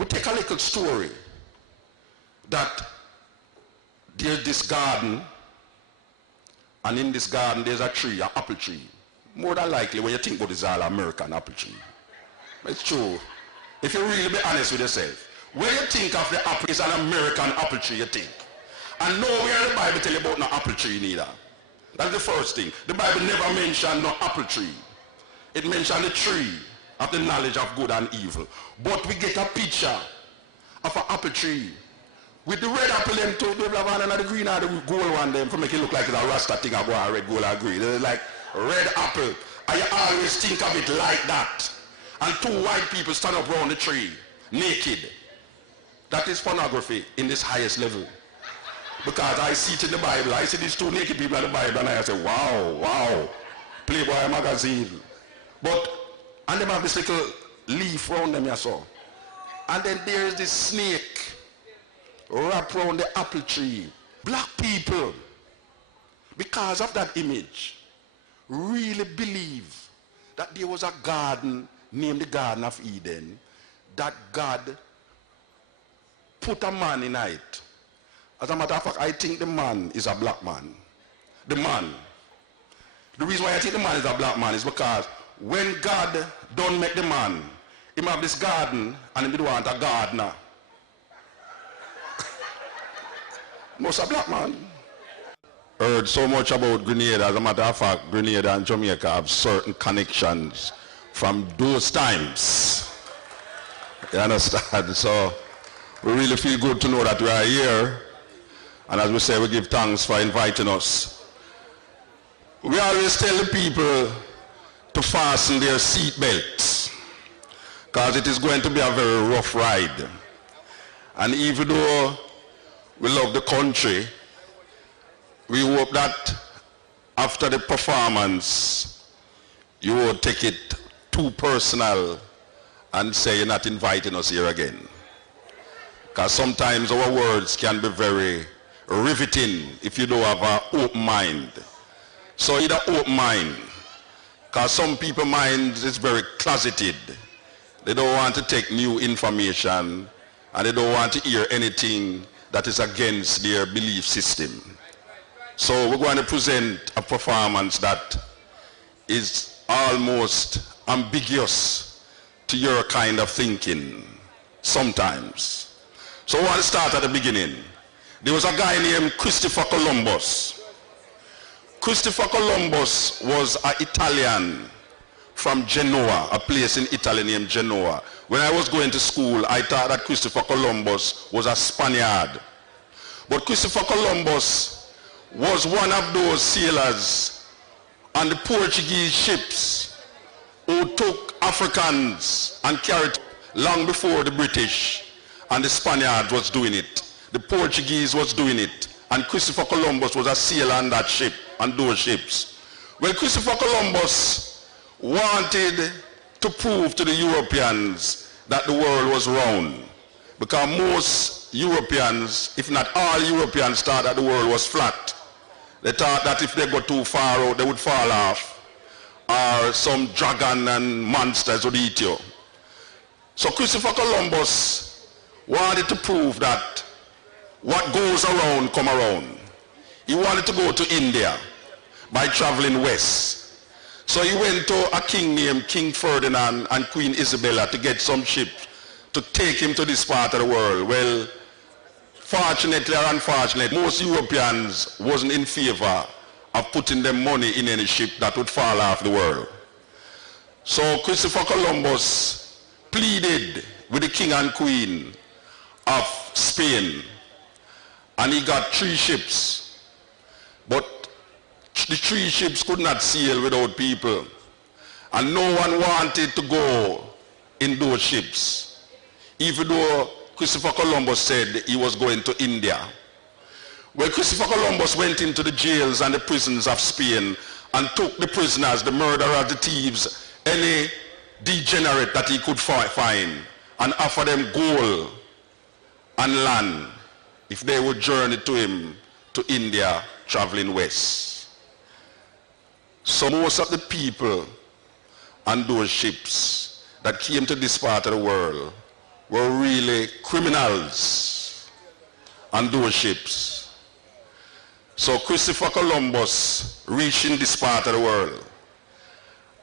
We take a little story that there's this garden, and in this garden there's a tree, an apple tree. More than likely when you think about it, it's all American apple tree. It's true. If you really be honest with yourself, when you think of the apple, it's an American apple tree, you think. And nowhere in the Bible tell you about no apple tree neither. That's the first thing. The Bible never mentioned no apple tree. It mentioned the tree of the knowledge of good and evil. But we get a picture of an apple tree with the red apple them too, the one and the green and the gold one them to make it look like it's a rasta thing I go on red, gold and green. It's like red apple. And you always think of it like that. And two white people stand up around the tree, naked. That is pornography in this highest level. Because I see it in the Bible. I see these two naked people in the Bible and I say, wow, wow. Playboy magazine. But, and they have this little leaf around them, you saw. And then there is this snake wrapped around the apple tree. Black people, because of that image, really believe that there was a garden named the Garden of Eden, that God put a man in it. As a matter of fact, I think the man is a black man. The man. The reason why I think the man is a black man is because when God don't make the man, he have this garden and he don't want a gardener. Most a black man. Heard so much about Grenada. As a matter of fact, Grenada and Jamaica have certain connections from those times. You understand? So we really feel good to know that we are here. And as we say, we give thanks for inviting us. We always tell the people to fasten their seat belts, because it is going to be a very rough ride. And even though we love the country, we hope that after the performance, you won't take it too personal and say you're not inviting us here again. Because sometimes our words can be very riveting if you don't have an open mind. So either open mind, because some people's minds is very closeted. They don't want to take new information and they don't want to hear anything that is against their belief system. So we're going to present a performance that is almost ambiguous to your kind of thinking sometimes. So I want to start at the beginning. There was a guy named Christopher Columbus. Christopher Columbus was an Italian from Genoa, a place in Italy named Genoa. When I was going to school, I thought that Christopher Columbus was a Spaniard. But Christopher Columbus was one of those sailors on the Portuguese ships who took Africans and carried long before the British and the Spaniards was doing it. The Portuguese was doing it, and Christopher Columbus was a sailor on that ship, on those ships. Well, Christopher Columbus wanted to prove to the Europeans that the world was round, because most Europeans, if not all Europeans, thought that the world was flat. They thought that if they go too far out, they would fall off, or some dragon and monsters would eat you. So Christopher Columbus wanted to prove that what goes around come around. He wanted to go to India by traveling west. So he went to a king named King Ferdinand and Queen Isabella to get some ships to take him to this part of the world. Well, fortunately or unfortunately, most Europeans wasn't in favor of putting their money in any ship that would fall off the world. So Christopher Columbus pleaded with the king and queen of Spain, and he got 3 ships. But the 3 ships could not sail without people, and no one wanted to go in those ships, even though Christopher Columbus said he was going to India. Well, Christopher Columbus went into the jails and the prisons of Spain and took the prisoners, the murderers, the thieves, any degenerate that he could find, and offered them gold and land if they would journey to him to India, traveling west. So most of the people on those ships that came to this part of the world were really criminals on those ships. So Christopher Columbus reached in this part of the world.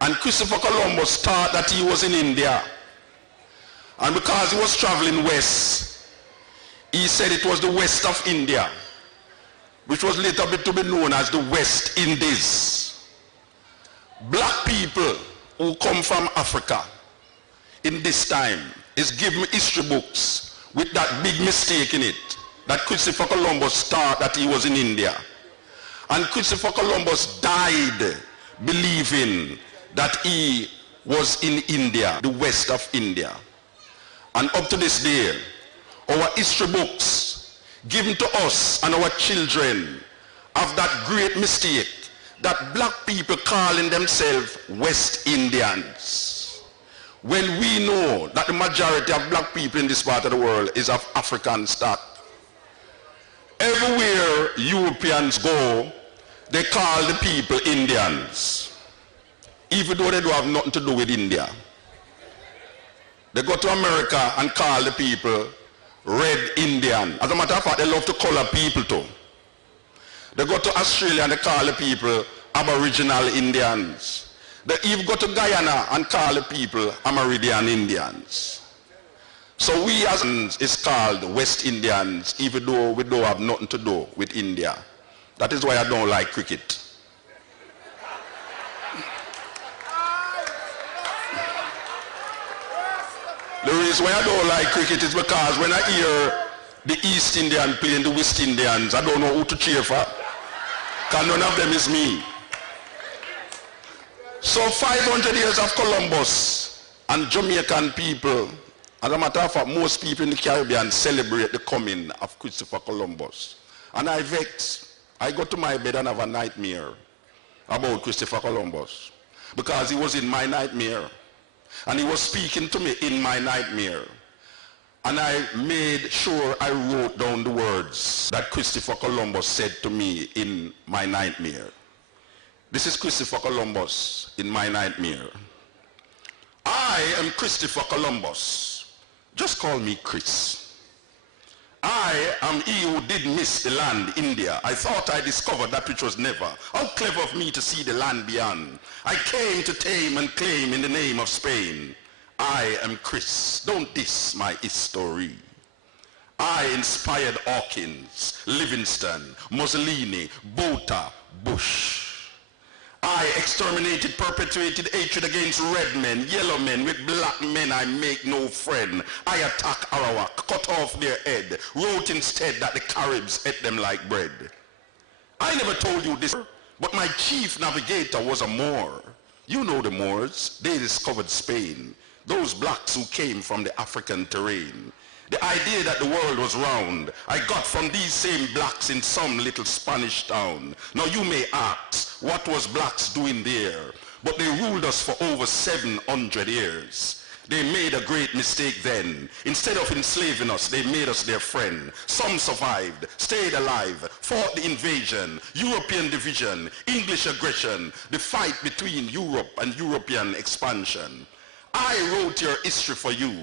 And Christopher Columbus thought that he was in India. And because he was traveling west, he said it was the west of India, which was later to be known as the West Indies. Black people who come from Africa in this time is given history books with that big mistake in it, that Christopher Columbus thought that he was in India. And Christopher Columbus died believing that he was in India, the west of India. And up to this day, our history books given to us and our children have that great mistake that black people calling themselves West Indians, when we know that the majority of black people in this part of the world is of African stock. Everywhere Europeans go, they call the people Indians, even though they don't have nothing to do with India. They go to America and call the people Red Indian. As a matter of fact, they love to color people too. They go to Australia and they call the people Aboriginal Indians. They even go to Guyana and call the people Amerindian Indians. So we as is called West Indians, even though we don't have nothing to do with India. That is why I don't like cricket. The reason why I don't like cricket is because when I hear the East Indian playing the West Indians, I don't know who to cheer for. Because none of them is me. So 500 years of Columbus and Jamaican people, as a matter of fact, most people in the Caribbean celebrate the coming of Christopher Columbus. And I vexed. I go to my bed and have a nightmare about Christopher Columbus, because he was in my nightmare. And he was speaking to me in my nightmare. And I made sure I wrote down the words that Christopher Columbus said to me in my nightmare. This is Christopher Columbus in my nightmare. I am Christopher Columbus. Just call me Chris. I am he who did miss the land, India. I thought I discovered that which was never. How clever of me to see the land beyond. I came to tame and claim in the name of Spain. I am Chris. Don't diss my history. I inspired Hawkins, Livingston, Mussolini, Botha, Bush. I exterminated, perpetuated hatred against red men, yellow men. With black men I make no friend. I attack Arawak, cut off their head, wrote instead that the Caribs ate them like bread. I never told you this, but my chief navigator was a Moor. You know the Moors. They discovered Spain. Those blacks who came from the African terrain. The idea that the world was round, I got from these same blacks in some little Spanish town. Now you may ask, what was blacks doing there? But they ruled us for over 700 years. They made a great mistake then. Instead of enslaving us, they made us their friend. Some survived, stayed alive, fought the invasion, European division, English aggression, the fight between Europe and European expansion. I wrote your history for you.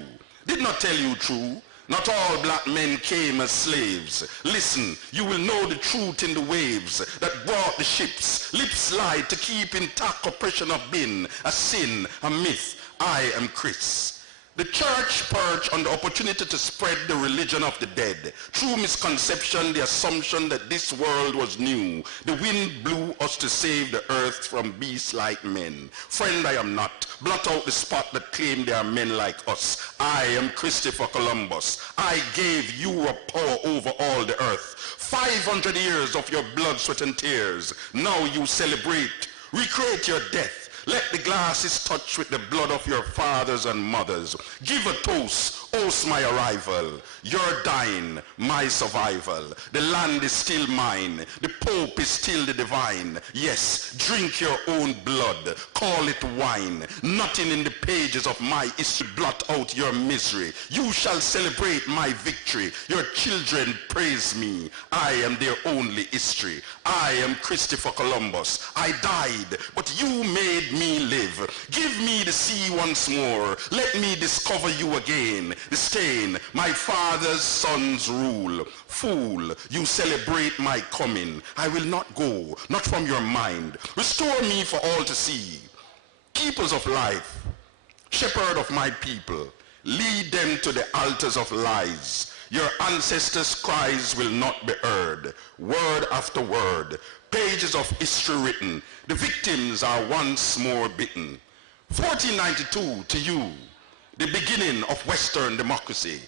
Did not tell you true. Not all black men came as slaves. Listen, you will know the truth in the waves that brought the ships. Lips lied to keep intact oppression of bin, a sin, a myth. I am Chris. The church perched on the opportunity to spread the religion of the dead. Through misconception, the assumption that this world was new. The wind blew us to save the earth from beasts like men. Friend, I am not. Blot out the spot that claimed there are men like us. I am Christopher Columbus. I gave Europe power over all the earth. 500 years of your blood, sweat, and tears. Now you celebrate. Recreate your death. Let the glasses touch with the blood of your fathers and mothers. Give a toast, toast my arrival. You're dying, my survival. The land is still mine. The Pope is still the divine. Yes, drink your own blood. Call it wine. Nothing in the pages of my history blot out your misery. You shall celebrate my victory. Your children praise me. I am their only history. I am Christopher Columbus. I died, but you made me live. Give me the sea once more. Let me discover you again. The stain, my father's son's rule. Fool, you celebrate my coming. I will not go, not from your mind. Restore me for all to see. Keepers of life, shepherd of my people, lead them to the altars of lies. Your ancestors' cries will not be heard. Word after word, pages of history written. The victims are once more bitten. 1492 to you, the beginning of Western democracy.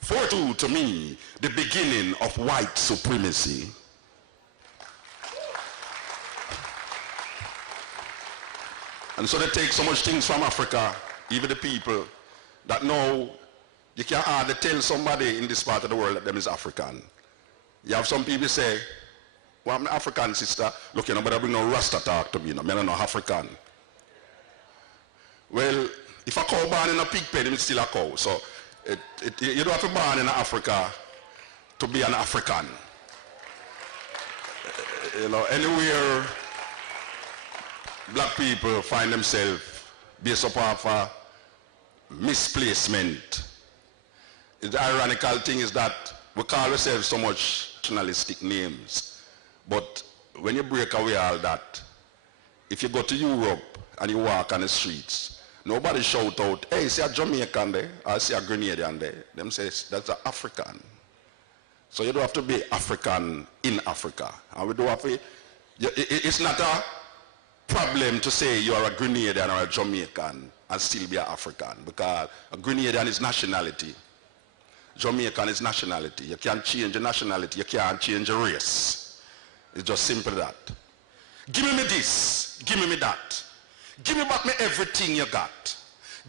42 to me, the beginning of white supremacy. And so they take so much things from Africa, even the people, that now you can hardly tell somebody in this part of the world that them is African. You have some people say, well, I'm an African sister. Look, you know, but I bring no Rasta talk to me, you know, I'm not African. Well, if a cow born in a pig pen, it's still a cow. So you don't have to born in Africa to be an African. You know, anywhere black people find themselves based upon misplacement. The ironical thing is that we call ourselves so much nationalistic names. But when you break away all that, if you go to Europe and you walk on the streets, nobody shout out, hey, see a Jamaican there, or see a Grenadian there. Them say, that's an African. So you don't have to be African in Africa. And we don't have to, it's not a problem to say you're a Grenadian or a Jamaican and still be an African, because a Grenadian is nationality. Jamaican is nationality. You can't change your nationality, you can't change your race. It's just simple that. Give me this, give me that. Give me back me everything you got.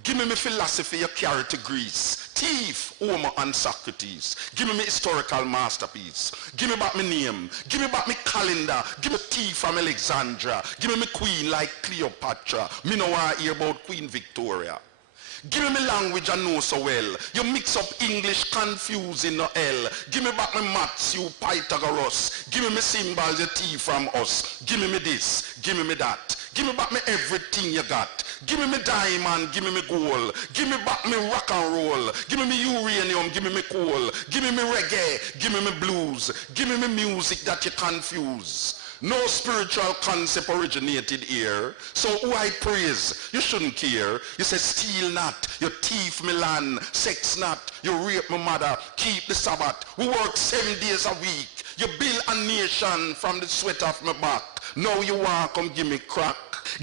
Give me philosophy you carry to Greece. Thief, Homer and Socrates. Give me historical masterpiece. Give me back my name. Give me back my calendar. Give me tea from Alexandria. Give me queen like Cleopatra. Me no want to hear about Queen Victoria. Give me language I know so well. You mix up English confusing no hell. Give me back my maths, you Pythagoras. Give me symbols, you tea from us. Give me this, give me that. Give me back me everything you got. Give me diamond, give me gold. Give me back me rock and roll. Give me uranium, give me coal. Give me reggae, give me blues. Give me music that you confuse. No spiritual concept originated here. So who I praise, you shouldn't care. You say steal not, you thief me land, sex not, you rape my mother, keep the Sabbath. We work 7 days a week. You build a nation from the sweat of my back. Now you want come give me crack.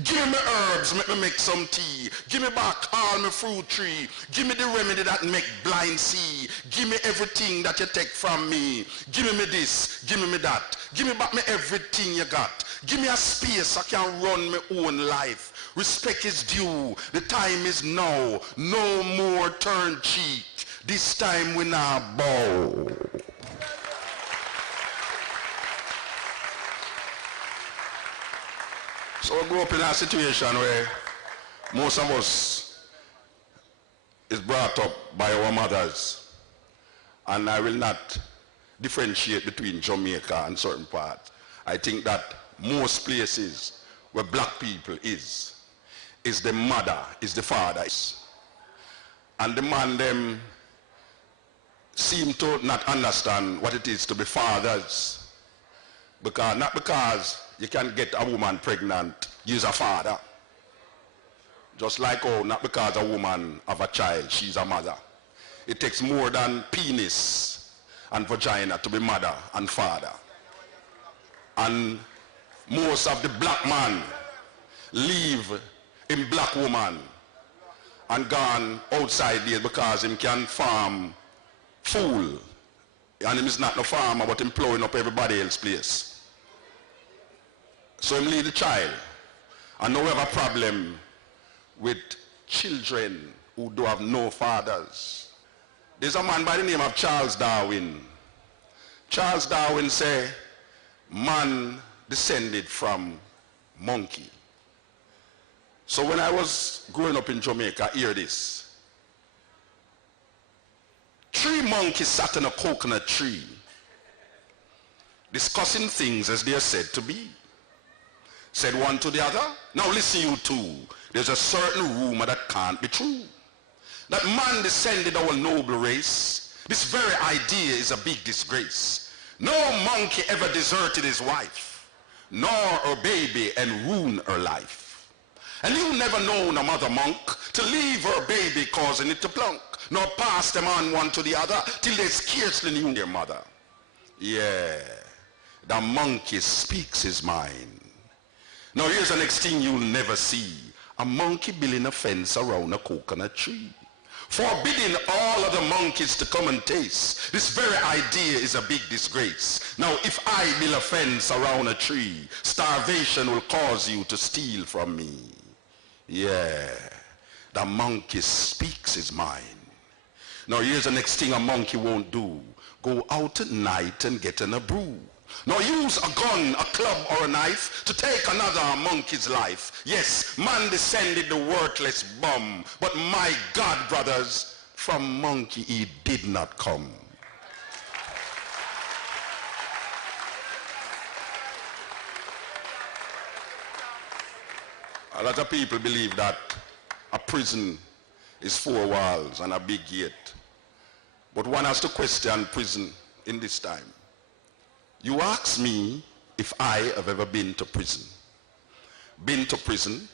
Give me herbs, make me make some tea. Give me back all my fruit tree. Give me the remedy that make blind see. Give me everything that you take from me. Give me this, give me that. Give me back me everything you got. Give me a space I can run my own life. Respect is due. The time is now. No more turn cheek. This time we now bow. So we grew up in a situation where most of us is brought up by our mothers. And I will not differentiate between Jamaica and certain parts. I think that most places where black people is the mother, is the father. And the man them seem to not understand what it is to be fathers. Not because you can get a woman pregnant, you's a father. Just like, oh, not because a woman have a child, she's a mother. It takes more than penis and vagina to be mother and father. And most of the black man leave him black woman and gone outside there because him can farm fool. And him is not no farmer, but him plowing up everybody else's place. So him leave the child. And now we have a problem with children who do have no fathers. There's a man by the name of Charles Darwin. Charles Darwin say, man descended from monkey. So when I was growing up in Jamaica, hear this. 3 monkeys sat on a coconut tree, discussing things as they are said to be. Said one to the other, now listen you two, there's a certain rumor that can't be true. That man descended our noble race. This very idea is a big disgrace. No monkey ever deserted his wife, nor her baby and ruined her life. And you never known a mother monk to leave her baby causing it to plunk, nor pass them on one to the other till they scarcely knew their mother. Yeah, the monkey speaks his mind. Now here's the next thing you'll never see. A monkey building a fence around a coconut tree, forbidding all other monkeys to come and taste. This very idea is a big disgrace. Now if I build a fence around a tree, starvation will cause you to steal from me. Yeah, the monkey speaks his mind. Now here's the next thing a monkey won't do. Go out at night and get in a brew. Nor use a gun, a club, or a knife to take another monkey's life. Yes, man descended the worthless bum, but my God, brothers, from monkey he did not come. A lot of people believe that a prison is 4 walls and a big gate. But one has to question prison in this time. You ask me if I have ever been to prison. Been to prison?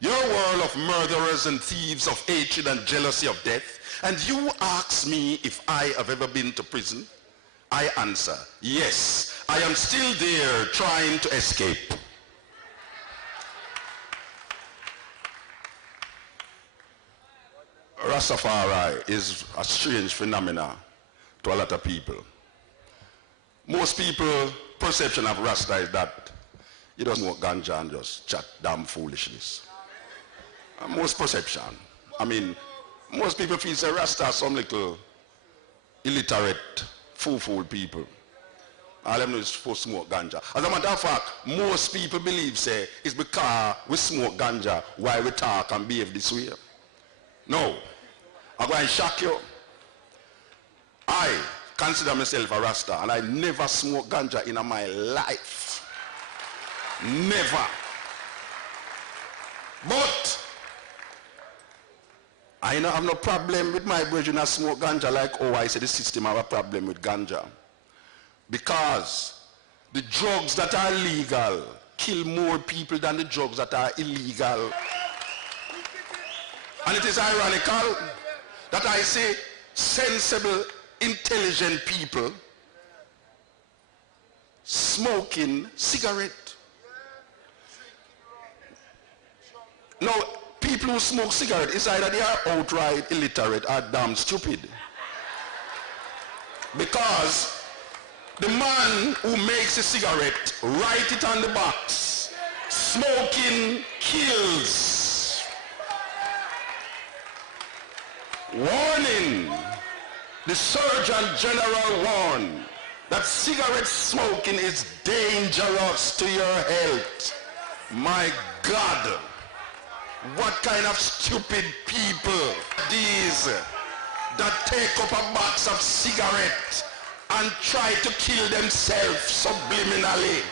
Your world of murderers and thieves, of hatred and jealousy of death. And you ask me if I have ever been to prison? I answer, yes, I am still there trying to escape. Rastafari is a strange phenomenon to a lot of people. Most people's perception of Rasta is that he doesn't smoke ganja and just chat damn foolishness. Most perception. I mean, most people feel say Rasta are some little illiterate, fool people. All them know is for smoke ganja. As a matter of fact, most people believe say it's because we smoke ganja while we talk and behave this way. No. I'm going to shock you. I consider myself a Rasta and I never smoke ganja in my life. Never. But I don't have no problem with my brethren that smoke ganja like, oh, I say the system have a problem with ganja. Because the drugs that are legal kill more people than the drugs that are illegal. And it is ironical that I say sensible, intelligent people smoking cigarette. Now, people who smoke cigarette, it's either they are outright illiterate or damn stupid. Because the man who makes a cigarette, write it on the box, smoking kills. Warning, the Surgeon General warned that cigarette smoking is dangerous to your health. My God, what kind of stupid people these that take up a box of cigarettes and try to kill themselves subliminally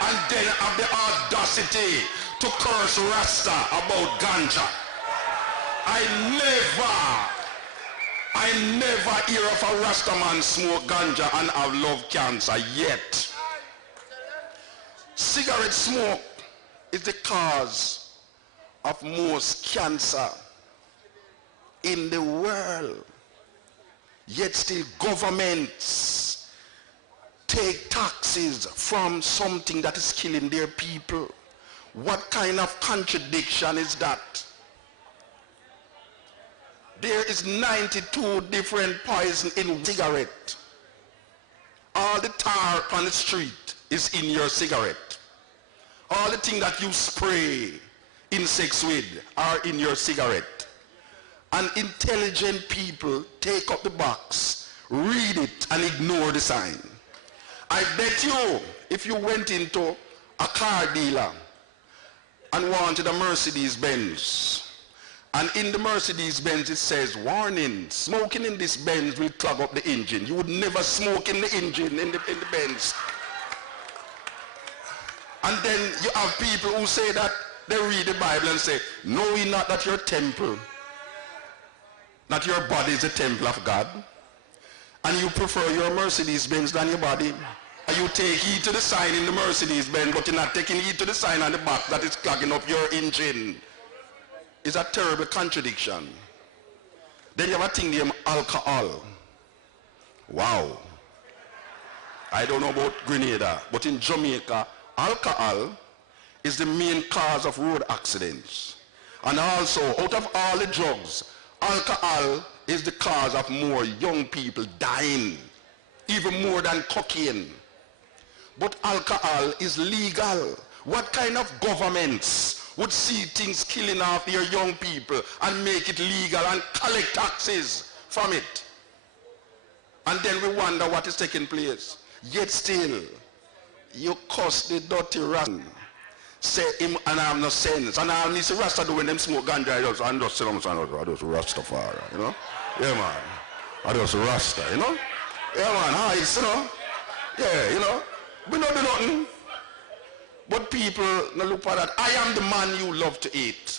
and then have the audacity to curse Rasta about ganja. I never hear of a Rasta man smoke ganja and have love cancer yet. Cigarette smoke is the cause of most cancer in the world. Yet still governments take taxes from something that is killing their people. What kind of contradiction is that? There is 92 different poison in cigarette. All the tar on the street is in your cigarette. All the things that you spray insects with are in your cigarette. And intelligent people take up the box, read it, and ignore the sign. I bet you, if you went into a car dealer and wanted a Mercedes-Benz, and in the Mercedes-Benz it says, warning, smoking in this Benz will clog up the engine. You would never smoke in the engine in the Benz. And then you have people who say that they read the Bible and say, know ye not that your temple, that your body is a temple of God? And you prefer your Mercedes-Benz than your body. And you take heed to the sign in the Mercedes-Benz, but you're not taking heed to the sign on the back that is clogging up your engine. It's a terrible contradiction. Then you have a thing named alcohol. Wow. I don't know about Grenada, but in Jamaica, alcohol is the main cause of road accidents. And also, out of all the drugs, alcohol is the cause of more young people dying, even more than cocaine. But alcohol is legal. What kind of governments would see things killing off their young people and make it legal and collect taxes from it? And then we wonder what is taking place. Yet still, you curse the dirty Rasta. Say him and I have no sense. And I need to Rasta do when them smoke ganja. I just sit down and I just Rastafari, you know? Yeah, man. I just Rasta, you know? Yeah, man. Nice, you know? Yeah, you know? We don't do nothing. But people no look for that. I am the man you love to eat.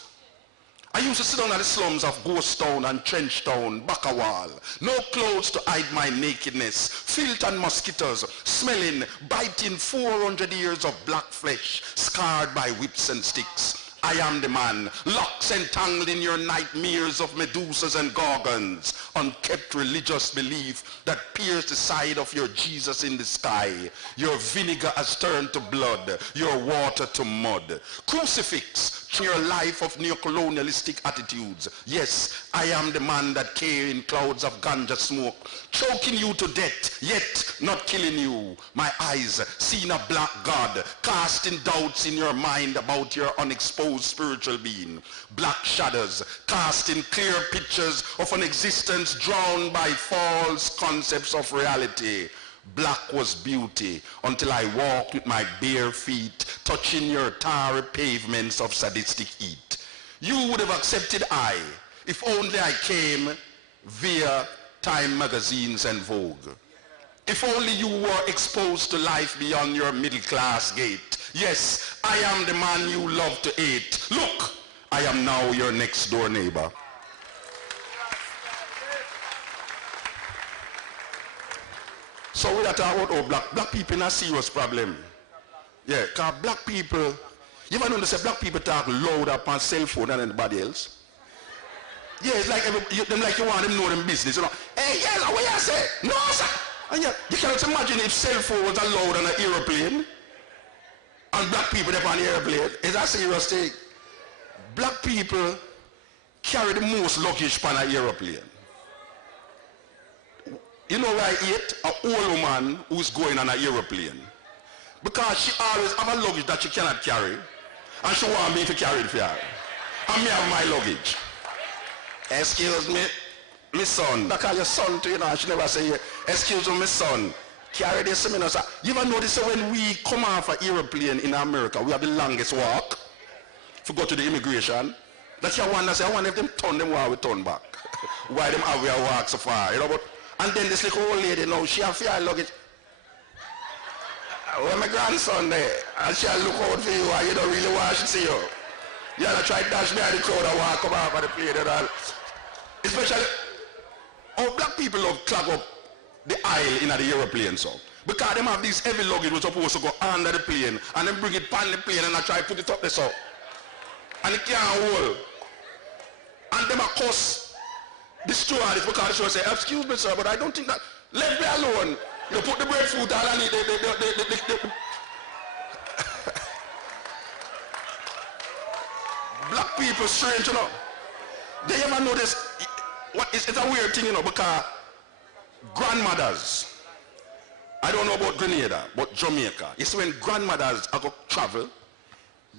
I used to sit down at the slums of Ghost Town and Trench Town, Bakawal. No clothes to hide my nakedness. Filth and mosquitoes, smelling, biting 400 years of black flesh, scarred by whips and sticks. I am the man, locks entangled in your nightmares of Medusas and Gorgons, unkept religious belief that pierced the side of your Jesus in the sky. Your vinegar has turned to blood, your water to mud. Crucifix, your life of neocolonialistic attitudes. Yes, I am the man that came in clouds of ganja smoke, choking you to death, yet not killing you. My eyes seen a black God, casting doubts in your mind about your unexposed spiritual being. Black shadows, casting clear pictures of an existence drawn by false concepts of reality. Black was beauty until I walked with my bare feet, touching your tarry pavements of sadistic heat. You would have accepted I, if only I came via Time magazines and Vogue. If only you were exposed to life beyond your middle class gate. Yes, I am the man you love to hate. Look, I am now your next door neighbor. So we are talking about black people in a serious problem. Yeah, because black people, you ever notice that black people talk louder on cell phone than anybody else? Yeah, it's like like you want them to know them business, you know. Hey, yes, what you say? No, sir. And yeah, you cannot imagine if cell phone was allowed on an aeroplane and black people there on the airplane. It's a serious thing. Black people carry the most luggage on an aeroplane. You know why I hate an old woman who's going on an aeroplane? Because she always have a luggage that she cannot carry, and she want me to carry it for her. And me have my luggage. Excuse me, my son. I call your son to you know, she never say, excuse me, my son. Carry this, you know, sir. You ever notice that when we come off an aeroplane in America, we have the longest walk to go to the immigration? That's your one that say, I wonder if them turn them while we turn back. Why them have we walk so far, you know, but and then this little old lady now, she have her luggage. Well, my grandson there, and she'll look out for you and you don't really want to see you. You have to try to dash behind the crowd and walk come off of the plane and all. Especially, black people love clog up the aisle in the aeroplane so. Because them have these heavy luggage was supposed to go under the plane and then bring it on the plane and I try to put it up there so. And it can't hold. And them of course, the stewardess, because the stewardess say, excuse me sir, but I don't think that, let me alone. You put the breadfruit all on it. Black people strange, you know. They ever notice, it's a weird thing, you know, because grandmothers, I don't know about Grenada, but Jamaica, you see when grandmothers are going to travel,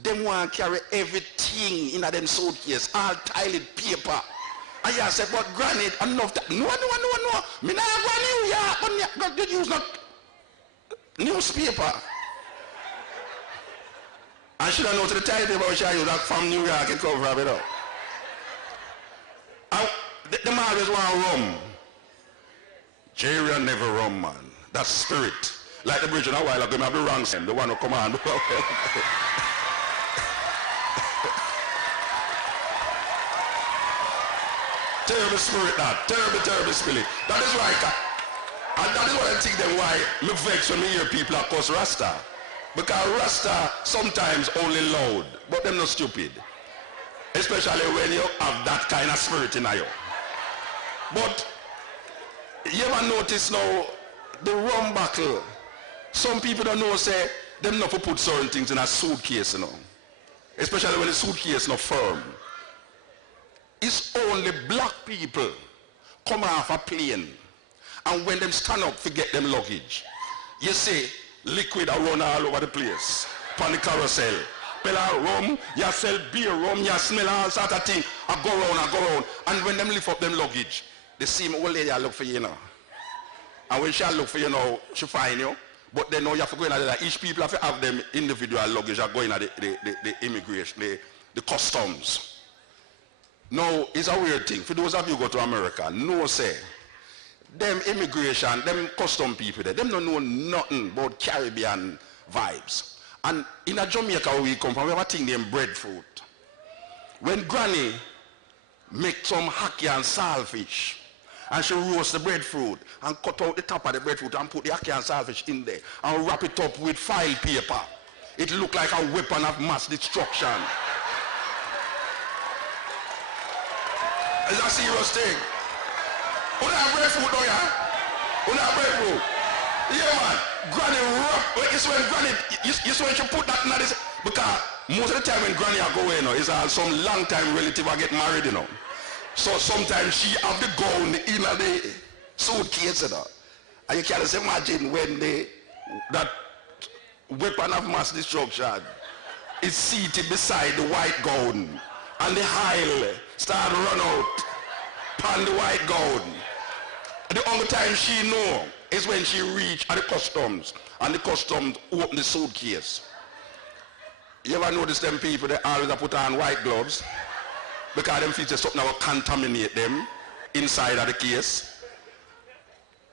they want to carry everything in them suitcase, all tiled paper. And I said, but granny, enough that. No. Me not go New York, but you use not newspaper. And she don't know to the title about she use that from New York and cover of it up. And them always want rum. Jerry never rum, man. That's spirit. Like the bridge in a while ago, I have the wrong side. The one who come on. Terrible spirit that. Terrible spirit. That is why, and that is what I think then why me vex when me hear people are cause Rasta. Because Rasta sometimes only loud, but them not stupid. Especially when you have that kind of spirit in you. But you ever notice now the rum battle? Some people don't know say them not to put certain things in a suitcase, you know. Especially when the suitcase not firm. It's only black people come off a plane and when them stand up to get them luggage, you see liquid are run all over the place. On the carousel. Smell rum, you sell beer rum, you smell all sort of thing. I go round. And when them lift up them luggage, they see my old lady I look for you now. And when she look for you now, she find you. But then now you have to go in there. Each people have to have them individual luggage are going at the immigration, the customs. Now, it's a weird thing. For those of you who go to America, no say, them immigration, them custom people there, them don't know nothing about Caribbean vibes. And in a Jamaica where we come from, we have a thing named breadfruit. When Granny make some hacky and saltfish, and she roast the breadfruit, and cut out the top of the breadfruit, and put the hacky and saltfish in there, and wrap it up with file paper, it look like a weapon of mass destruction. It's a serious thing. Who have breadfruit now, yeah? Who have breadfruit? Yeah, man. Granny rough. It's when Granny, you when she put that in this, because most of the time when Granny are going, you know, it's some long time relative I get married, you know. So sometimes she have the gown in the suitcase, you know. And you can't just imagine when that weapon of mass destruction is seated beside the white gown. And the aisle start run out upon the white gown. The only time she know is when she reach at the customs and the customs open the suitcase. You ever notice them people they always put on white gloves because them features something that will contaminate them inside of the case.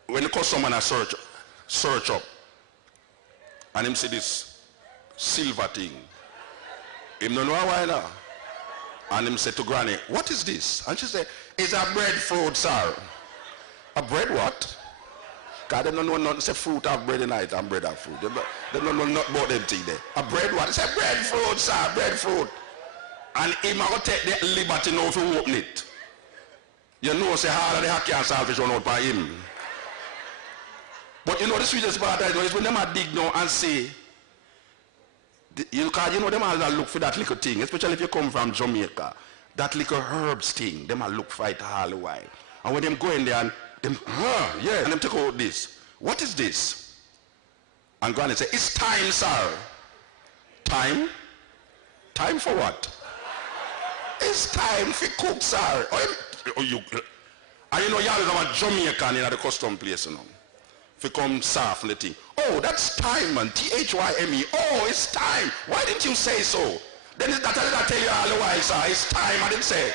When the customer search up and him see this silver thing, him don't know why now. And him said to Granny, what is this? And she said, it's a breadfruit, sir. A bread what? Because they don't know nothing. Say fruit have bread in it and bread have fruit. They don't know nothing about them thing there. A bread what? He said, breadfruit, sir, breadfruit. And him going to take the liberty now to open it. You know, say, how the hacky and saltfish run out by him. But you know, the sweetest part is when them are dig now and say, you know them all look for that little thing, especially if you come from Jamaica. That little herbs thing, them all look for it all the while. And when them go in there and them, yeah, and them take out this. What is this? And Granny say, it's time, sir. Time? Time for what? It's time for cook, sir. And you know, y'all have a Jamaican in the custom place, you know. If you come soft and the thing. Oh, that's time, man. T-H-Y-M-E. Oh, it's time. Why didn't you say so? Then that I tell you all the while, sir. It's time, I didn't say.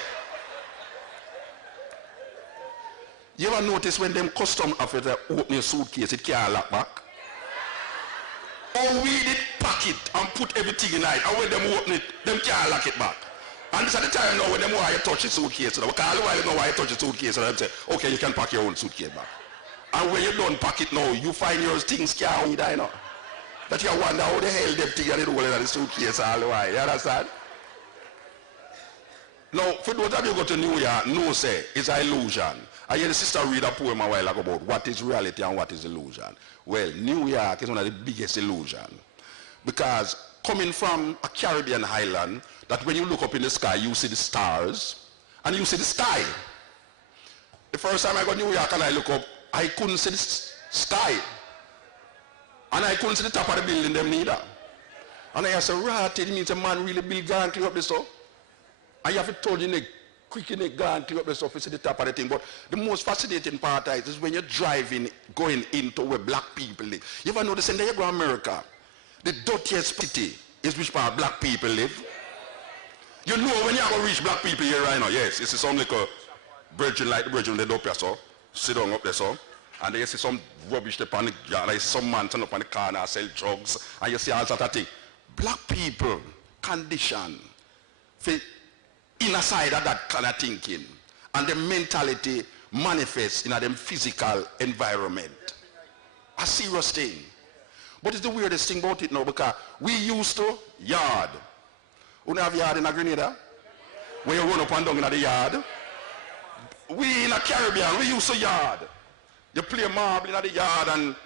You ever notice when them custom officer open a suitcase, it can't lock back? Oh, we did pack it and put everything in it. And when them open it, them can't lock it back. And this at the time now when them why you touch the suitcase. Because all the while you know why you touch the suitcase. And them say, okay, you can pack your own suitcase back. And when you don't pack it now, you find your things can't eat, you know. That you wonder how the hell them thing and roll in the suitcase all the while. You understand? Now, for those of you who go to New York, no say, it's an illusion. I hear the sister read a poem a while ago about what is reality and what is illusion. Well, New York is one of the biggest illusion. Because coming from a Caribbean island, that when you look up in the sky, you see the stars and you see the sky. The first time I got to New York and I look up, I couldn't see the sky. And I couldn't see the top of the building them neither. And I said, right, it means a man really build and clear up this stuff. And you have to told you, quick in it, go and clear up the stuff, you see the top of the thing. But the most fascinating part is when you're driving, going into where black people live. You ever notice in the go America, the dirtiest city is which part black people live? You know when you're going to reach black people here right now, yes, it's some like a bridge like the bridge on the up here, so. Sit down up there, so. And then you see some rubbish upon the yard, like some man turn up on the corner and sell drugs, and you see all that thing. Black people condition for inner side of that kind of thinking, and the mentality manifests in them physical environment. A serious thing. But it's the weirdest thing about it now, because we used to yard. You have yard in a Grenada? Where you run up and down in the yard. We in a Caribbean, we used to yard. You play marble in the yard and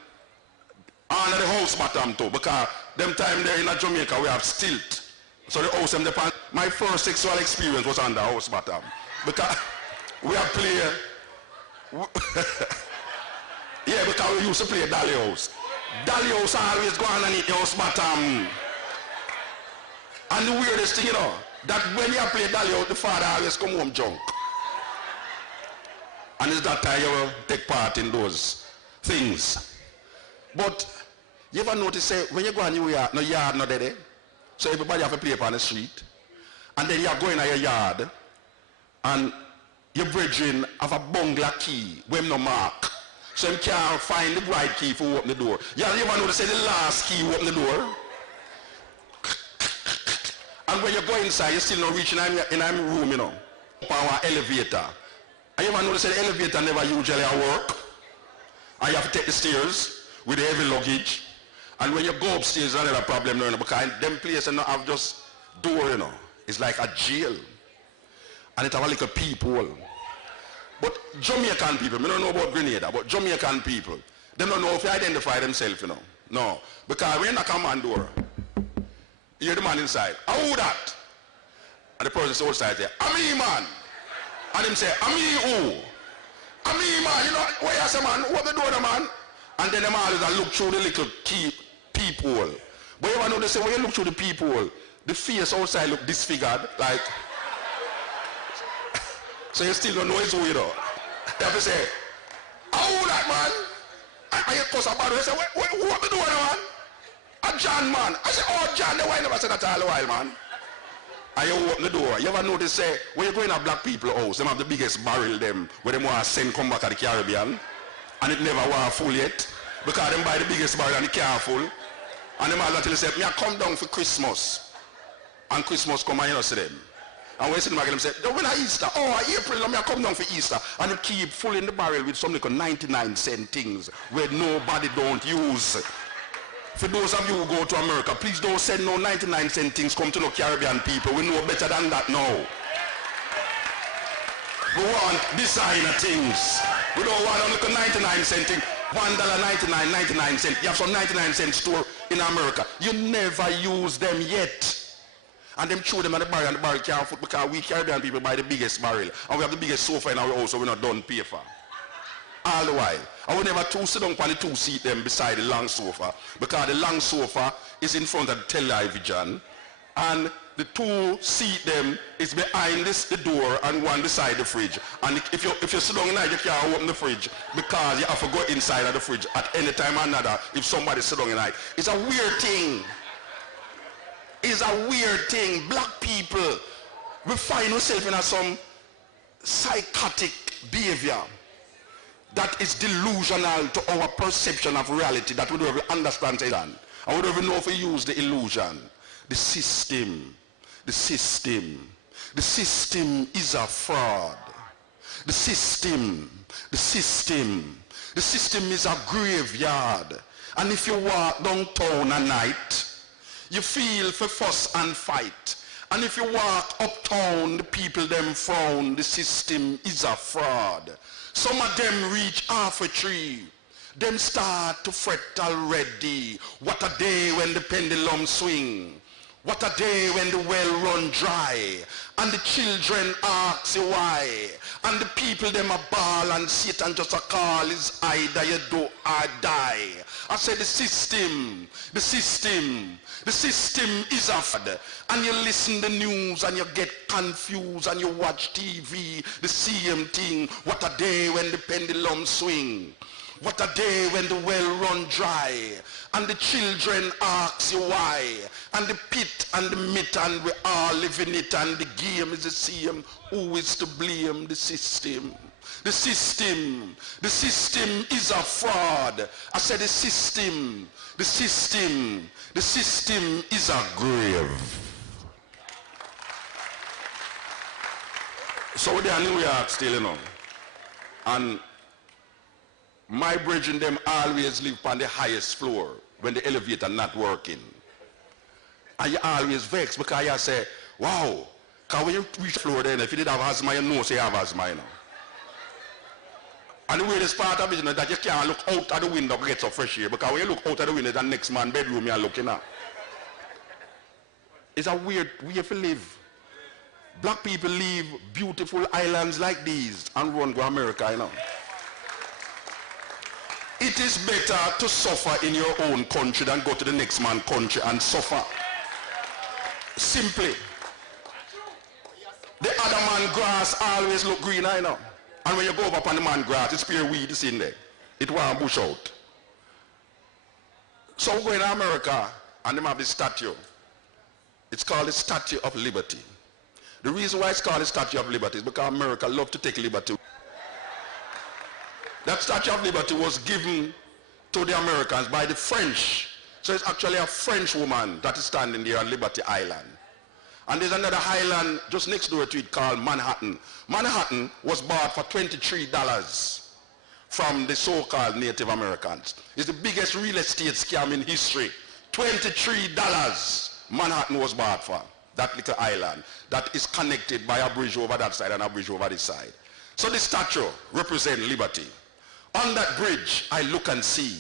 on the house bottom too, because them time there in Jamaica we have stilt. So the house them depend. My first sexual experience was on the house bottom. Because we have play yeah, because we used to play dolly house. Dolly house always go on and eat the house bottom. And the weirdest thing, you know, that when you play dolly house, the father always come home drunk. And it's that time you will take part in those things. But you ever notice, say, when you go in your yard, no yard, no there, so everybody have to play upon the street. And then you're going to your yard, and your brethren have a bungler key, with no mark. So you can't find the right key for open the door. You ever notice, say, the last key open the door? And when you go inside, you still not reaching in a room, you know, up our elevator. And you ever notice that the elevator never usually work? And you have to take the stairs with the heavy luggage. And when you go upstairs, there's another problem, you know, because them places don't have just door, you know. It's like a jail. And it have a little peephole. But Jamaican people, I don't know about Grenada, but Jamaican people, they don't know if they identify themselves, you know. No. Because when you knock on man door, you hear the man inside, who that? And the person outside say, I'm me, man. And him say, I'm me who? I'm me, man. You know, where you say, man? Open the door, man. And then them always look through the little peephole. But you ever know they say, when you look through the peephole, the face outside look disfigured, like. So you still don't know it's who, you know. You have to say, who that, man? And you cuss about it. You say, who open the door, man? A John, man. I say, oh, John, the why never said that all the while, man. And you open the door. You ever notice, say, when you go in a black people house, them have the biggest barrel them, where them want to send come back to the Caribbean, and it never was full yet, because them buy the biggest barrel and it can't full. And them all until they say, me I come down for Christmas. And Christmas come and you know see them. And when you see them again, them say, when I Easter, oh, April, me I come down for Easter. And they keep filling the barrel with some little 99-cent things where nobody don't use. For those of you who go to America, please don't send no 99-cent things come to no Caribbean people. We know better than that now. We want designer things. We don't want a little 99-cent thing. $1.99. You have some 99-cent store in America. You never use them yet. And them throw them at the barrel and the barrel can't foot because we Caribbean people buy the biggest barrel. And we have the biggest sofa in our house so we're not done pay for. All the while. I would never sit down on the two seat them beside the long sofa because the long sofa is in front of the television and the two seat them is behind the door and one beside the fridge. And if you sit down in night, you can't open the fridge because you have to go inside of the fridge at any time or another if somebody sit down in night. It's a weird thing. It's a weird thing. Black people, we find ourselves in some psychotic behavior that is delusional to our perception of reality that we don't even understand it. And we don't even know if we use the illusion. The system is a fraud. The system is a graveyard. And if you walk downtown at night, you feel for fuss and fight. And if you walk uptown, the people them frown. The system is a fraud. Some of them reach half a tree. Them start to fret already. What a day when the pendulum swing. What a day when the well run dry. And the children ask you why. And the people them a ball and Satan just a call is either you do or die. I said the system is a fraud. And you listen the news and you get confused and you watch TV, the same thing. What a day when the pendulum swing. What a day when the well run dry. And the children ask you why. And the pit and the myth and we all live in it and the game is the same. Who is to blame? The system. The system is a fraud. I said the system is a grave. So we're there in New York still, you know. And my brethren them always live on the highest floor when the elevator not working. And you always vex because you say, wow, because when you reach the floor then, if you did have asthma, you know say you have asthma, you know. And the weirdest part of it is that you can't look out of the window to get some fresh air, because when you look out of the window, the next man's bedroom you're looking at. It's a weird way to live. Black people leave beautiful islands like these and run to America, you know. It is better to suffer in your own country than go to the next man's country and suffer. Simply. The other man's grass always look greener, you know. And when you go up on the man's grass, it's pure weeds in there. It won't bush out. So we go in America and they have this statue. It's called the Statue of Liberty. The reason why it's called the Statue of Liberty is because America loves to take liberty. That Statue of Liberty was given to the Americans by the French. So it's actually a French woman that is standing there on Liberty Island. And there's another island just next door to it called Manhattan. Manhattan was bought for $23 from the so-called Native Americans. It's the biggest real estate scam in history. $23 Manhattan was bought for. That little island that is connected by a bridge over that side and a bridge over this side. So the statue represents liberty. On that bridge, I look and see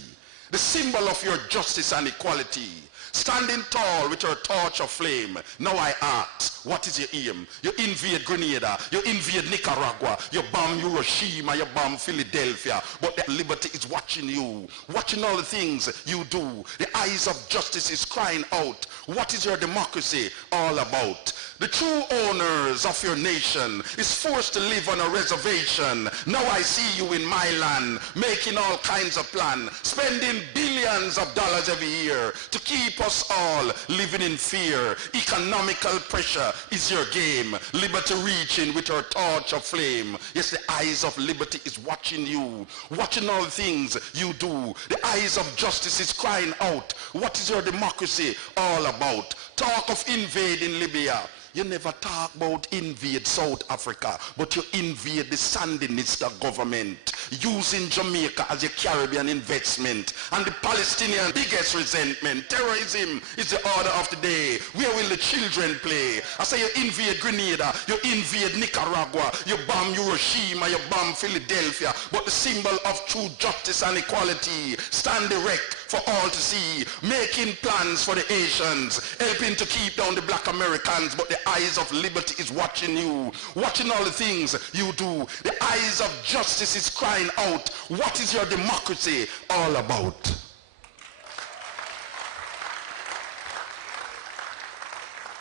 the symbol of your justice and equality, standing tall with your torch of flame. Now I ask, what is your aim? You invade Grenada, you invade Nicaragua, you bomb Hiroshima, you bomb Philadelphia, but the liberty is watching you, watching all the things you do. The eyes of justice is crying out. What is your democracy all about? The true owners of your nation is forced to live on a reservation. Now I see you in my land, making all kinds of plans, spending billions of dollars every year to keep us all living in fear. Economical pressure is your game. Liberty reaching with her torch of flame. Yes, the eyes of liberty is watching you, watching all the things you do. The eyes of justice is crying out. What is your democracy all about? Talk of invading Libya. You never talk about invade South Africa, but you invade the Sandinista government, using Jamaica as a Caribbean investment. And the Palestinian biggest resentment, terrorism is the order of the day. Where will the children play? I say you invade Grenada, you invade Nicaragua, you bomb Hiroshima, you bomb Philadelphia, but the symbol of true justice and equality stand erect for all to see, making plans for the Asians, helping to keep down the black Americans, but the eyes of liberty is watching you, watching all the things you do. The eyes of justice is crying out. What is your democracy all about?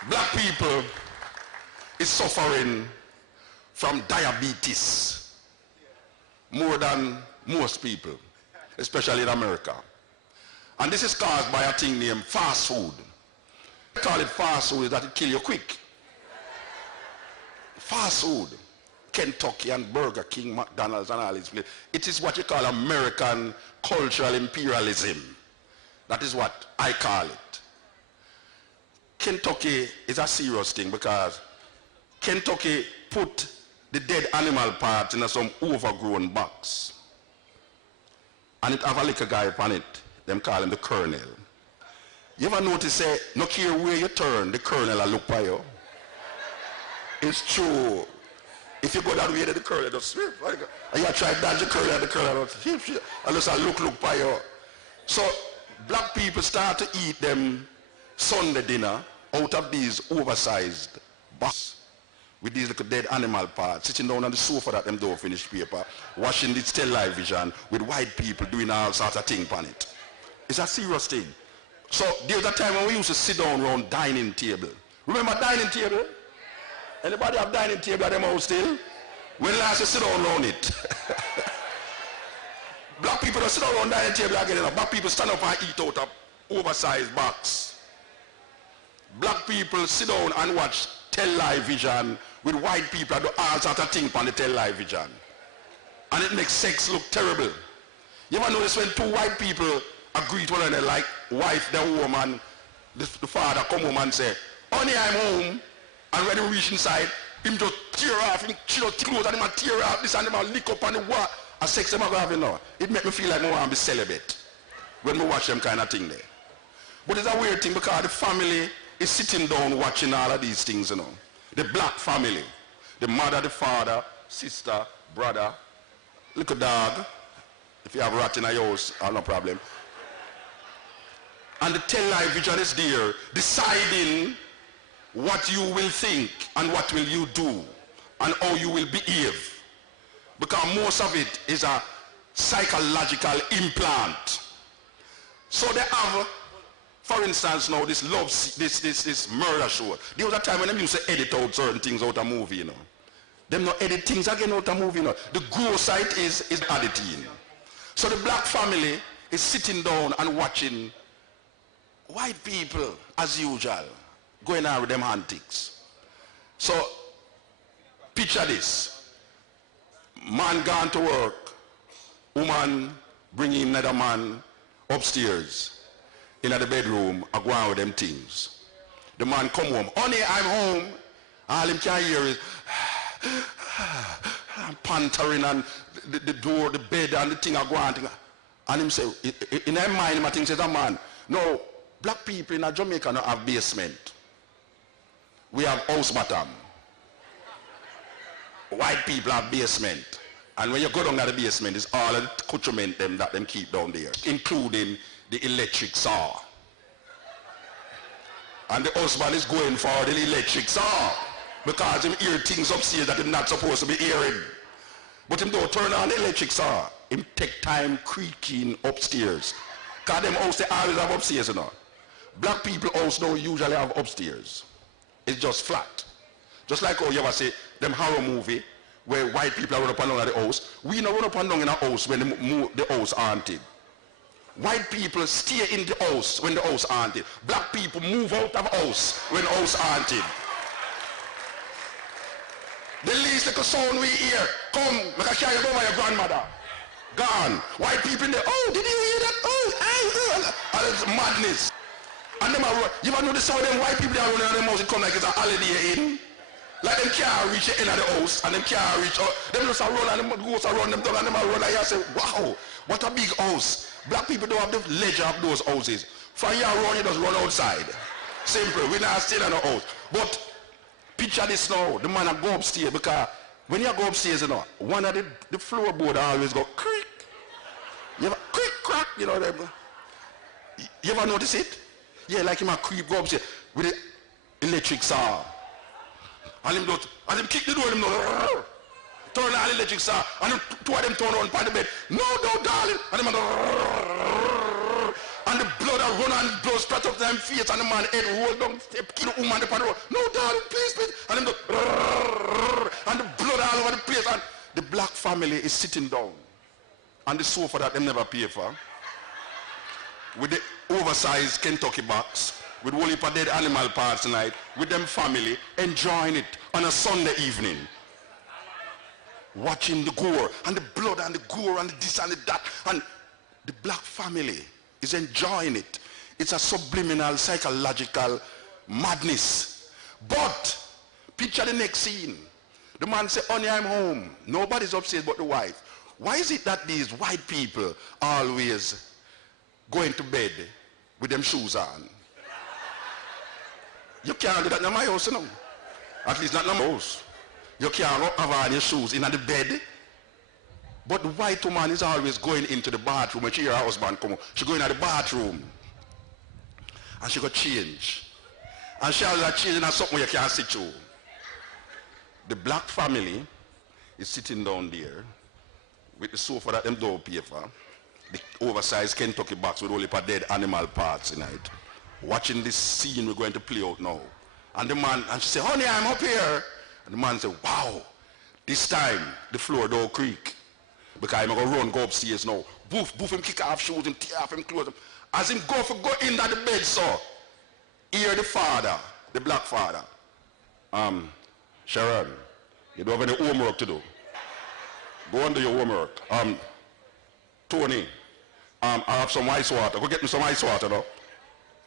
Black people is suffering from diabetes more than most people, especially in America. And this is caused by a thing named fast food. They call it fast food is that it kills you quick. Fast food, Kentucky and Burger King, McDonald's and all these places. It is what you call American cultural imperialism. That is what I call it. Kentucky is a serious thing because Kentucky put the dead animal parts in some overgrown box. And it have a little guy upon it. Them call him the colonel. You ever notice, say, no care where you turn, the colonel will look by you? It's true. If you go that way, the colonel just sweep. And you try to dodge the colonel just and just look by you. So black people start to eat them Sunday dinner out of these oversized boxes with these little dead animal parts, sitting down on the sofa that them don't finish paper, watching this television with white people doing all sorts of things on it. It's a serious thing. So there's a time when we used to sit down around dining table. Remember dining table? Anybody have dining table at them house still? When last you sit down around it? Black people don't sit down around dining table again. Black people stand up and eat out of oversized box. Black people sit down and watch television with white people and do all sorts of things on the television. And it makes sex look terrible. You ever notice when two white people agree to one another, like wife, the woman, the father come home and say, honey, I'm home. And when they reach inside, him just tear off, him chill out clothes and him a tear off this and him a lick up on the wall. A sex them a go have now. It make me feel like I want to be celibate when we watch them kind of thing there. But it's a weird thing because the family is sitting down watching all of these things, you know. The black family, the mother, the father, sister, brother, little dog. If you have a rat in your house, no problem. And the television is there deciding what you will think and what will you do and how you will behave. Because most of it is a psychological implant. So they have, for instance now, this murder show. There was a time when they used to edit out certain things out of a movie, you know. Them not edit things again out of a movie, you know. The gross side is editing. So the black family is sitting down and watching white people, as usual, going out with them antics. So, picture this. Man gone to work, woman bringing another man upstairs in the bedroom and go on with them things. The man come home, honey, I'm home. All him can hear is pantering and the door, the bed and the thing are going. And him say, in their mind, him think says, a man, no, black people in Jamaica don't have basement. We have house bottom. White people have basement. And when you go down to the basement, it's all the accoutrement them that them keep down there, including the electric saw. And the husband is going for the electric saw because him hear things upstairs that him not supposed to be hearing. But him don't turn on the electric saw. Him take time creaking upstairs. Because them house they always have upstairs, you know. Black people house don't usually have upstairs. It's just flat. Just like how you ever say, them horror movie, where white people are run up and down at the house. We don't run up and down in a house when the house haunted. White people stay in the house when the house haunted. Black people move out of the house when the house haunted. The least little sound we hear, come, make a carry over your grandmother. Gone. White people in there, oh, did you hear that? Oh, and it's madness. And them are, you ever notice how them white people are running on them house, it come like it's a holiday in? Like them can't reach the end of the house and them can't reach out. Them just run and them ghosts run them down and them run and you say, wow, what a big house. Black people don't have the leisure of those houses. From here around you just run outside. Simple, we're not still in the house. But picture this now, the man go upstairs because when you go upstairs, you know, one of the floorboard always go creak. You ever creak, crack, you know, you ever notice it? Yeah, like him a creep go upstairs with the electric saw. And him kick the door, him turn on the electric saw, and two of them turn on the bed. No, darling. And him and the blood run and blood spread up to them face, and the man head roll down, kill the woman upon the road. No, darling, please. And him and the blood all over the place. And the black family is sitting down on the sofa that they never pay for, with the oversized Kentucky box, with whole heap of dead animal parts tonight, with them family, enjoying it on a Sunday evening. Watching the gore, and the blood, and the gore, and the this and the that, and the black family is enjoying it. It's a subliminal, psychological madness. But, picture the next scene. The man say, honey, I'm home. Nobody's upstairs but the wife. Why is it that these white people always going to bed with them shoes on? You can't do that in my house, you know. At least not in my house. You can't have on your shoes in the bed. But the white woman is always going into the bathroom. When she hear her husband come, she go in the bathroom. And she go change. And she always changing at something you can't sit through. The black family is sitting down there with the sofa that them don't pay for, the oversized Kentucky box with all the dead animal parts in it, watching this scene we're going to play out now. And the man, and she say, honey, I'm up here. And the man say, wow, this time the floor don't creak. Because I'm going to go upstairs now. Boof, him kick off shoes, him tear off him clothes. As him go in at the bed, so hear the father, the black father. Sharon, you don't have any homework to do. Go and do your homework. Tony, I have some ice water. Go get me some ice water, though.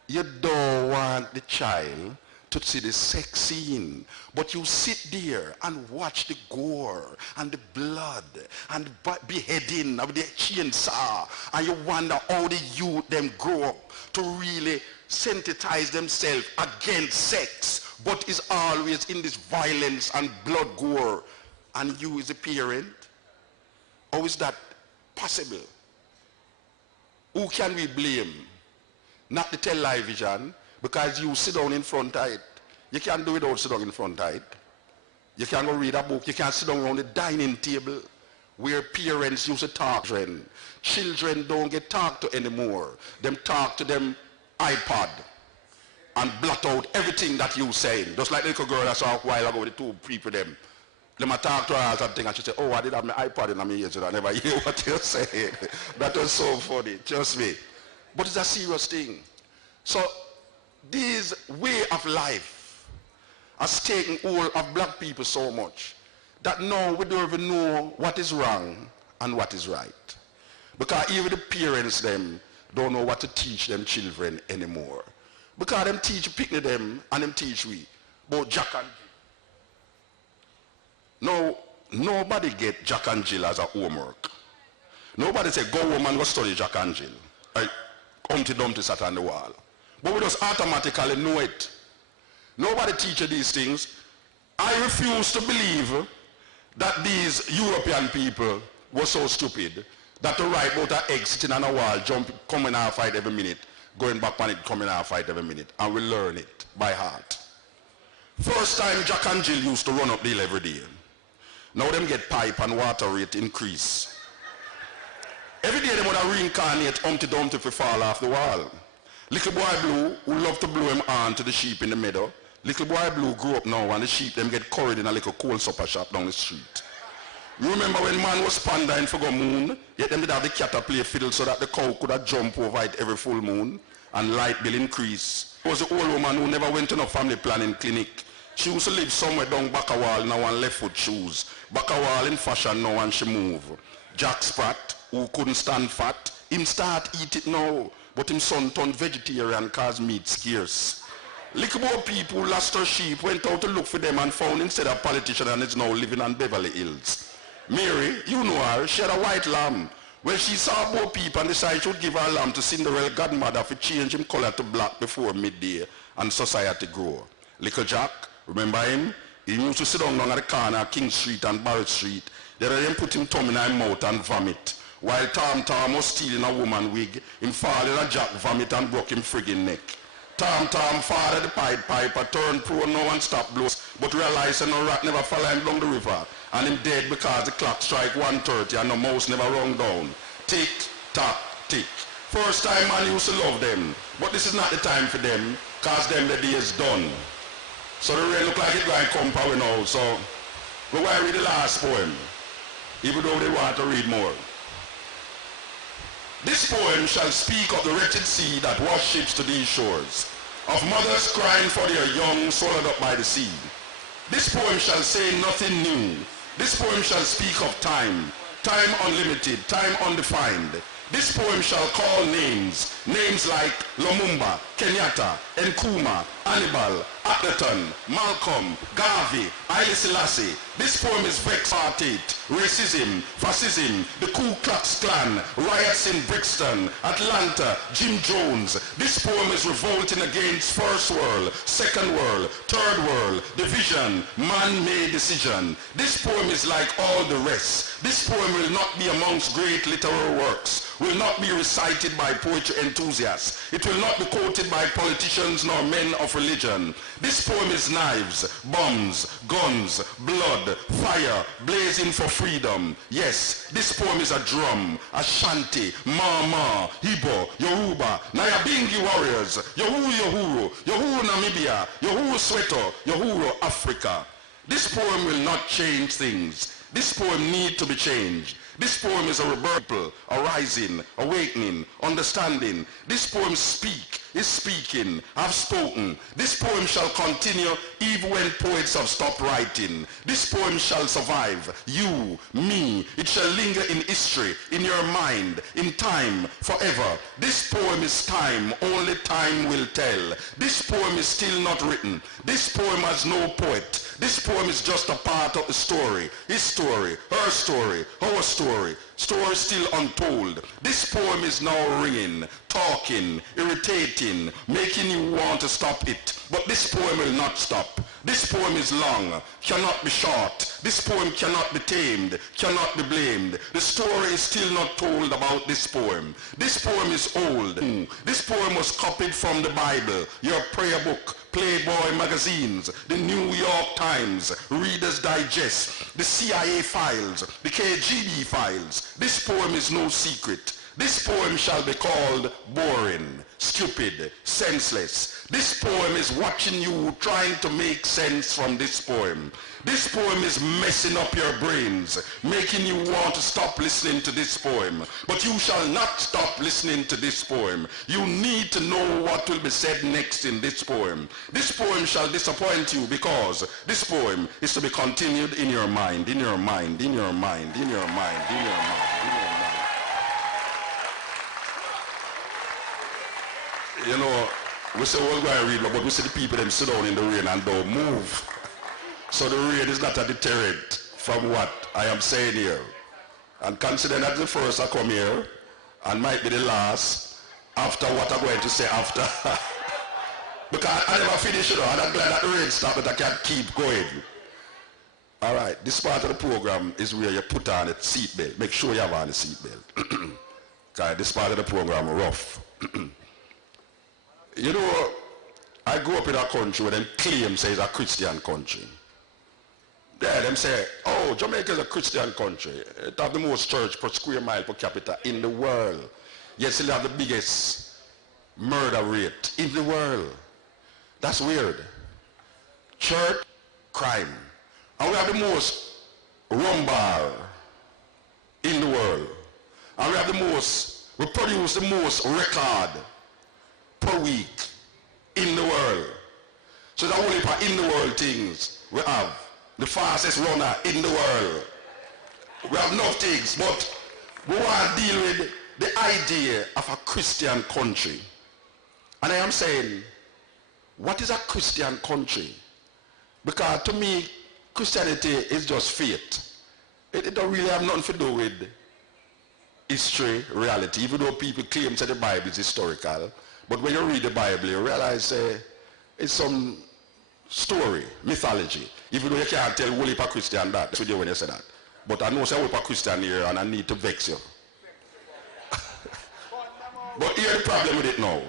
You don't want the child to see the sex scene, but you sit there and watch the gore and the blood and the beheading of the chainsaw, and you wonder how the youth them grow up to really sensitize themselves against sex, but is always in this violence and blood gore, and you as a parent, how is that possible? Who can we blame? Not the television, because you sit down in front of it. You can't do it without sit down in front of it. You can't go read a book. You can't sit down around the dining table where parents used to talk to children. Children don't get talked to anymore. Them talk to them iPod and blot out everything that you saying. Just like the little girl I saw a while ago with the two people them. Them I talk to her or something and she say, oh, I did have my iPod in my ears and I never hear what you're saying. That was so funny, trust me. But it's a serious thing. So this way of life has taken hold of black people so much that now we don't even know what is wrong and what is right. Because even the parents them don't know what to teach them children anymore. Because them teach picnic them and them teach we about Jack and Jill. Now, nobody get Jack and Jill as a homework. Nobody say go home and go study Jack and Jill. Humpty Dumpty sat on the wall. But we just automatically know it. Nobody teaches these things. I refuse to believe that these European people were so stupid that to write about an egg sitting on a wall, jump, coming out fight every minute, going back on it, coming out fight every minute, and we learn it by heart. First time Jack and Jill used to run up the hill every day. Now them get pipe and water rate increase. Every day they want to reincarnate Humpty Dumpty if we fall off the wall. Little boy Blue, who loved to blow him on to the sheep in the meadow. Little boy Blue grew up now and the sheep them get curried in a little coal supper shop down the street. You remember when man was pandering for the moon, yet them did have the cat to play fiddle so that the cow could have jump over it every full moon and light bill increase. It was the old woman who never went to no family planning clinic. She used to live somewhere down back a wall now on left foot shoes. Back a wall in fashion now and she move. Jack Spratt, who couldn't stand fat, him start eat it now, but him son turned vegetarian cause meat scarce. Little more people lost her sheep, went out to look for them and found instead of politician and is now living on Beverly Hills. Mary, you know her, she had a white lamb. When she saw more people and decided she would give her lamb to Cinderella godmother for change him color to black before midday and society grow. Little Jack, remember him? He used to sit down at the corner of King Street and Barrett Street. They then put him tongue in his mouth and vomit. While Tom was stealing a woman wig, him fall in a Jack vomit and broke him friggin' neck. Tom father the Pied Piper turned pro now and stopped blows, but realized that no rat never follow him down the river, and him dead because the clock strike 1:30 and no mouse never rung down. Tick, tock, tick. First time man used to love them, but this is not the time for them, cause them the day is done. So the rain look like it going to come power now, so we want to read the last poem, even though they want to read more. This poem shall speak of the wretched sea that washed ships to these shores, of mothers crying for their young swallowed up by the sea. This poem shall say nothing new. This poem shall speak of time, time unlimited, time undefined. This poem shall call names, names like Lumumba, Kenyatta, Nkrumah, Hannibal, Atherton, Malcolm, Garvey, Haile Selassie. This poem is vexed, racism, fascism, the Ku Klux Klan, riots in Brixton, Atlanta, Jim Jones. This poem is revolting against first world, second world, third world, division, man-made decision. This poem is like all the rest. This poem will not be amongst great literary works, will not be recited by poetry enthusiasts. It will not be quoted by politicians nor men of religion. This poem is knives, bombs, guns, blood, fire, blazing for freedom. Yes, this poem is a drum, Ashanti, Mama, Igbo, Yoruba, Nyabingi warriors, Yohuru, Yohuru Namibia, Yohuru Soweto, Yohuru Africa. This poem will not change things. This poem needs to be changed. This poem is a rebirth, a rising, awakening, understanding. This poem speaks is speaking, have spoken. This poem shall continue even when poets have stopped writing. This poem shall survive, you, me. It shall linger in history, in your mind, in time, forever. This poem is time, only time will tell. This poem is still not written. This poem has no poet. This poem is just a part of the story. His story, her story, our story. Story still untold. This poem is now ringing, talking, irritating, making you want to stop it. But this poem will not stop. This poem is long, cannot be short. This poem cannot be tamed, cannot be blamed. The story is still not told about this poem. This poem is old. This poem was copied from the Bible, your prayer book, Playboy magazines, the New York Times, Reader's Digest, the CIA files, the KGB files. This poem is no secret. This poem shall be called boring, stupid, senseless. This poem is watching you trying to make sense from this poem. This poem is messing up your brains, making you want to stop listening to this poem. But you shall not stop listening to this poem. You need to know what will be said next in this poem. This poem shall disappoint you because this poem is to be continued in your mind, in your mind, in your mind, in your mind, in your mind, in your mind. You know, we say we're going to read, but we see the people them sit down in the rain and don't move. So the rain is not a deterrent from what I am saying here. And consider that the first I come here and might be the last after what I'm going to say after. Because I never finish it, and I'm glad that the rain stopped, but I can't keep going. All right, this part of the program is where you put on a seatbelt. Make sure you have on a seatbelt. Okay, this part of the program is rough. You know, I grew up in a country where them claim say it's a Christian country. There, them say, oh, Jamaica is a Christian country. It has the most church per square mile per capita in the world. Yes, it has the biggest murder rate in the world. That's weird. Church, crime. And we have the most rum bar in the world. And we produce the most record per week in the world. So the only part in the world things we have. The fastest runner in the world. We have enough things, but we want to deal with the idea of a Christian country. And I am saying, what is a Christian country? Because to me, Christianity is just faith. It don't really have nothing to do with history, reality, even though people claim that the Bible is historical. But when you read the Bible, you realize it's some story, mythology. Even though you can't tell whole heap of Christian that. That's what you when you say that. But I know say whole heap of Christian here and I need to vex you. But here's the problem with it now.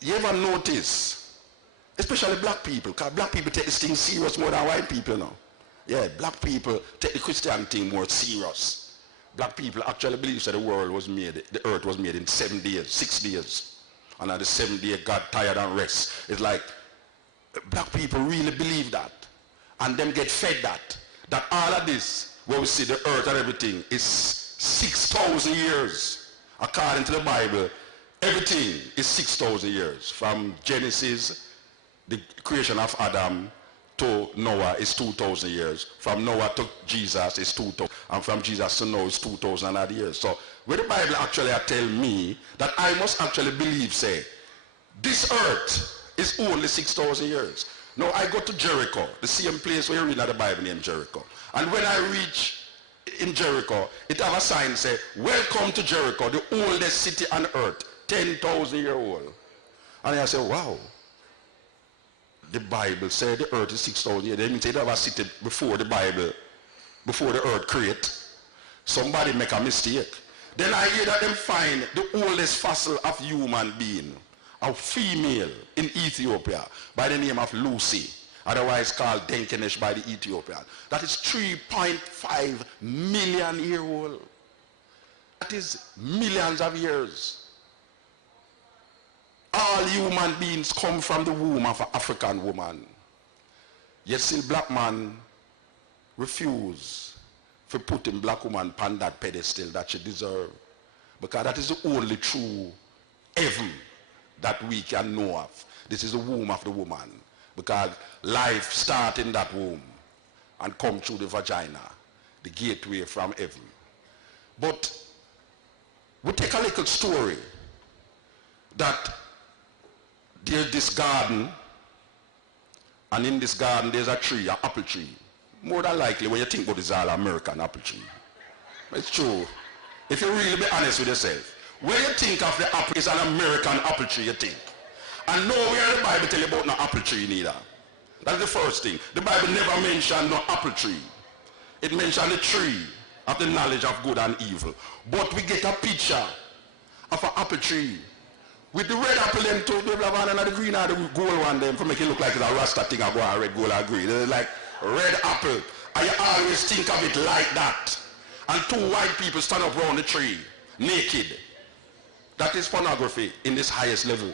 You ever notice, especially black people, because black people take this thing serious more than white people now. Yeah, black people take the Christian thing more serious. Black people actually believe that the world was made, the earth was made in 7 days, 6 days. And on the 7th day, God tired and rest. It's like, black people really believe that. And them get fed that. That all of this, where we see the earth and everything, is 6,000 years. According to the Bible, everything is 6,000 years. From Genesis, the creation of Adam, to Noah is 2,000 years. From Noah to Jesus is 2,000. And from Jesus to Noah is 2,000 odd years. So where the Bible actually tell me that I must actually believe, say, this earth is only 6,000 years. Now I go to Jericho, the same place where you read in the Bible named Jericho. And when I reach in Jericho, it have a sign say, welcome to Jericho, the oldest city on earth, 10,000 years old. And I say, wow. The Bible said the earth is 6,000 years. They mean they never city before the Bible, before the earth create. Somebody make a mistake. Then I hear that them find the oldest fossil of human being, a female in Ethiopia by the name of Lucy, otherwise called Denkenesh by the Ethiopian. That is 3.5 million years old. That is millions of years. All human beings come from the womb of an African woman. Yet still black man refuse to put in black woman on that pedestal that she deserve. Because that is the only true heaven that we can know of. This is the womb of the woman, because life starts in that womb and come through the vagina, the gateway from heaven. But we take a little story that there's this garden, and in this garden there's a tree, an apple tree. More than likely, when you think about it, it's all American apple tree. It's true. If you really be honest with yourself, when you think of the apple, it's an American apple tree, you think. And nowhere in the Bible tell you about no apple tree neither. That's the first thing. The Bible never mentioned no apple tree. It mentioned the tree of the knowledge of good and evil. But we get a picture of an apple tree with the red apple them too, the black one and the green and the gold one them to make it look like it's a rasta thing I go on red, gold and green. They're like red apple. And you always think of it like that. And two white people stand up around the tree, naked. That is pornography in this highest level.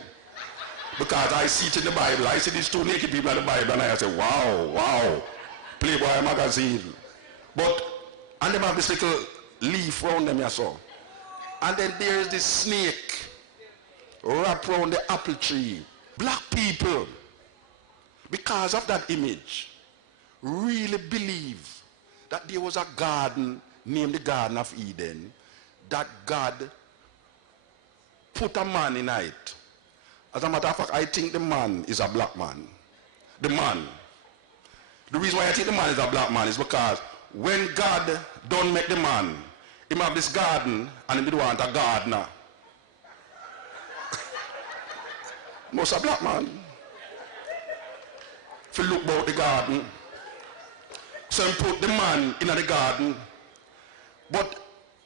Because I see it in the Bible. I see these two naked people in the Bible and I say, wow, wow. Playboy magazine. But, and they have this little leaf around them, you saw. And then there is this snake wrapped around the apple tree. Black people, because of that image, really believe that there was a garden named the Garden of Eden, that God put a man in it. As a matter of fact, I think the man is a black man. The man. The reason why I think the man is a black man is because when God don't make the man, he have this garden and he want a gardener. Most a black man. If you look about the garden, so he put the man in the garden. But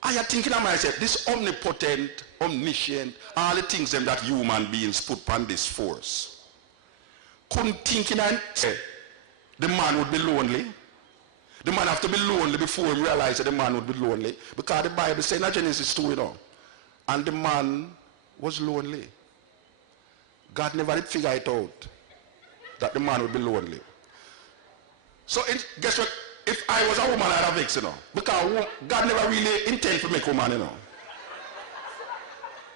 I am thinking of myself, this omnipotent, omniscient, all the things them that human beings put on this force, couldn't think in and say the man would be lonely. The man have to be lonely before he realized that the man would be lonely. Because the Bible says in Genesis 2, you know, and the man was lonely. God never did figure it out that the man would be lonely. So guess what? If I was a woman, I'd have vexed, you know. Because God never really intended to make a woman, you know.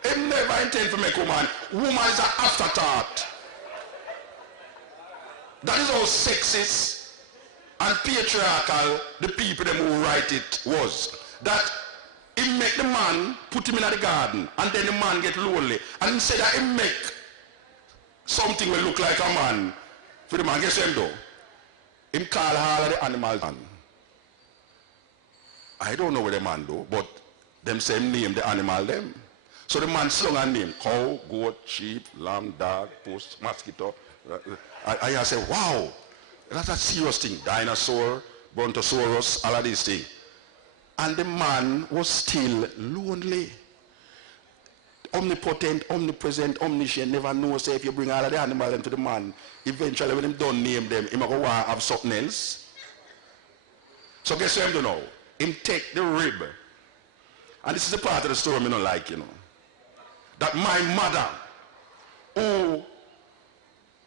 He never intended to make a woman. Woman is an afterthought. That is how sexist and patriarchal the people them who write it was. That he make the man, put him in the garden, and then the man get lonely. And instead that he make something will look like a man for the man. Guess what him do? Him call all of the animals man. I don't know what the man do, but them same name the animal them. So the man slung a name: cow, goat, sheep, lamb, dog, post, mosquito. I say, wow, that's a serious thing. Dinosaur, brontosaurus, all of these things. And the man was still lonely. Omnipotent, omnipresent, omniscient, never knows if you bring all of the animals into the man, eventually when him don't name them, he might go have something else. So guess what him do now? Him take the rib. And this is the part of the story I don't like, you know. That my mother, who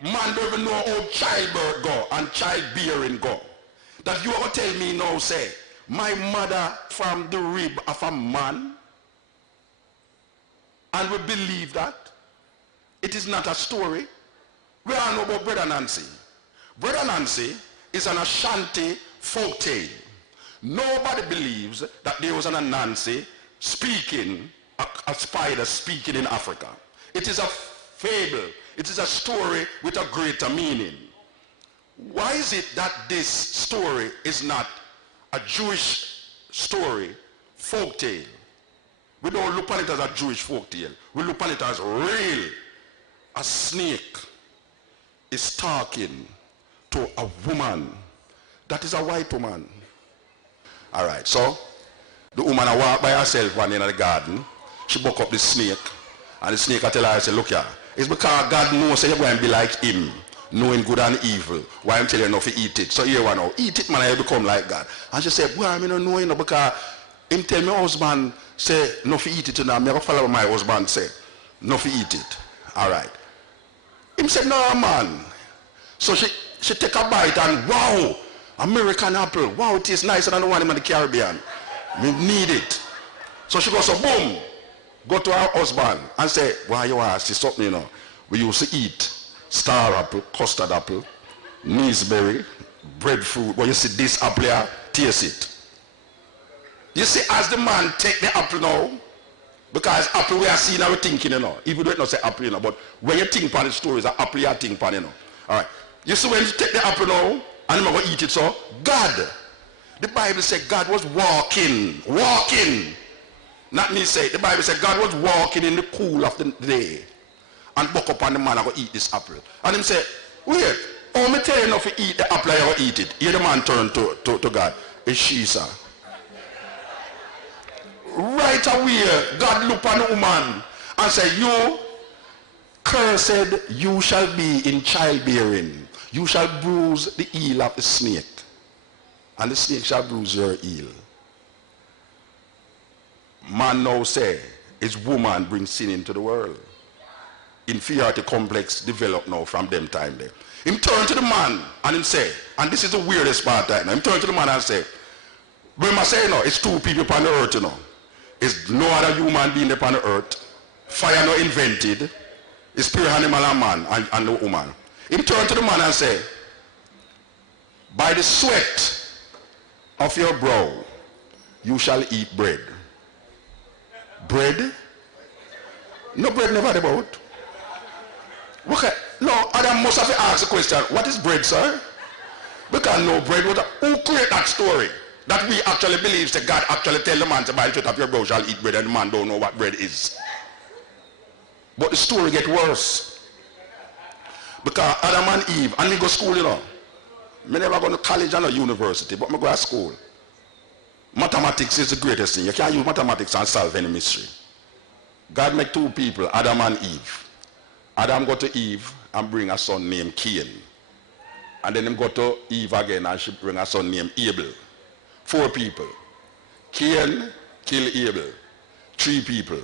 man don't even know how childbirth go and childbearing go. That you are tell me now, say, my mother from the rib of a man, and we believe that it is not a story. We all know about Brother Nancy. Brother Nancy is an Ashanti folk tale. Nobody believes that there was an Anansi speaking, a spider speaking in Africa. It is a fable. It is a story with a greater meaning. Why is it that this story is not a Jewish story, folk tale? We don't look at it as a Jewish folk tale. We look at it as real. A snake is talking to a woman that is a white woman. All right, so the woman walked by herself one day in the garden. She buck up the snake, and the snake tell her, I say, look here, it's because God knows that you're going to be like him, knowing good and evil. Why I'm telling you not to eat it. So here one now, eat it, man, and you become like God. And she said, boy, I don't know, you know, because him tell my husband, say, not to eat it, and I'm going to follow what my husband say, not to eat it. All right. Him said, no, man. So she take a bite and, wow, American apple. Wow, it is nicer than the one in the Caribbean. We need it. So she goes, so boom. go to her husband and say, why you ask this something, you know? We used to eat star apple, custard apple, gooseberry, breadfruit. But you see this apple here, taste it. You see, as the man take the apple now, because apple we are seeing and we're thinking, you know. Even though it not say apple, you know, but when you think upon the stories, apple you are thinking upon, you know. Alright. You see when you take the apple now, and you're going to eat it, so God, the Bible said God was walking. Not me say, the Bible said God was walking in the cool of the day. And buck up on the man, I go eat this apple. And him say, wait, how me tell you not to eat the apple, I go eat it. Here the man turned to God. It's she, sir. Right away, God looked on the woman and said, you cursed you shall be in childbearing. You shall bruise the heel of the snake, and the snake shall bruise your heel. Man now say, it's woman brings sin into the world. Inferiority complex develop now from them time there. Him turn to the man and him say, and this is the weirdest part right now. Him turn to the man and say, when I say, you know, it's two people upon the earth, you know. It's no other human being upon the earth. Fire not invented. It's pure animal and man and the woman. Him turn to the man and say, by the sweat of your brow, you shall eat bread. Bread? No bread never about. Okay. No, Adam must have asked the question, what is bread, sir? Because no bread, who created that story? That we actually believe that God actually tell the man to by the sweat of your brow shall eat bread, and the man don't know what bread is. But the story get worse. Because Adam and Eve, and me go school, you know. Me never go to college and university, but me go to school. Mathematics is the greatest thing. You can't use mathematics and solve any mystery. God make two people, Adam and Eve. Adam go to Eve and bring a son named Cain. And then him go to Eve again and she bring a son named Abel. 4 people. Cain kill Abel. 3 people.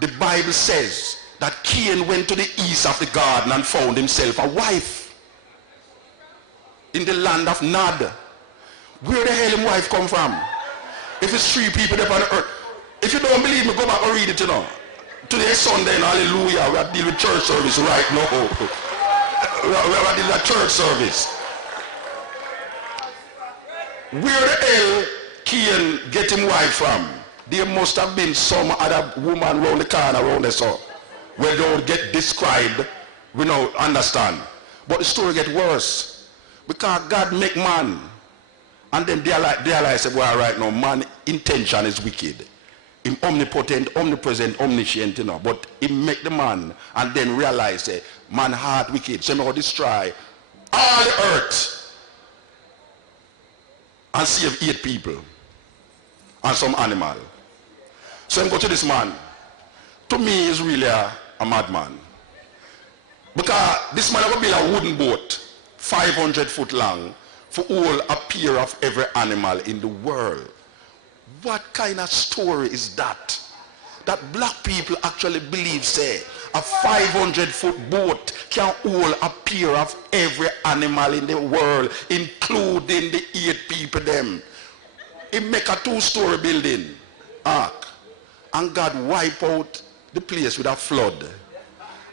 The Bible says that Cain went to the east of the garden and found himself a wife in the land of Nod. Where the hell his wife come from? If it's 3 people up on the earth. If you don't believe me, go back and read it, you know. Today is Sunday, and hallelujah, we are dealing with church service right now. We are dealing with church service. Where the hell Cain get him wife from? There must have been some other woman around the corner around there, so where they would get described, we don't understand. But the story get worse. Because God make man, and then they realize, well, right now, man's intention is wicked. Him omnipotent, omnipresent, omniscient, you know, but he make the man and then realize man heart wicked, so he will destroy all the earth and save 8 people and some animal. So he go to this man. To me, he's really a madman. Because this man will build a wooden boat, 500 foot long, for all a pair of every animal in the world. What kind of story is that? That black people actually believe, say, a 500-foot boat can hold a pair of every animal in the world, including the 8 people them. He make a 2-story building, ark, and God wipe out the place with a flood.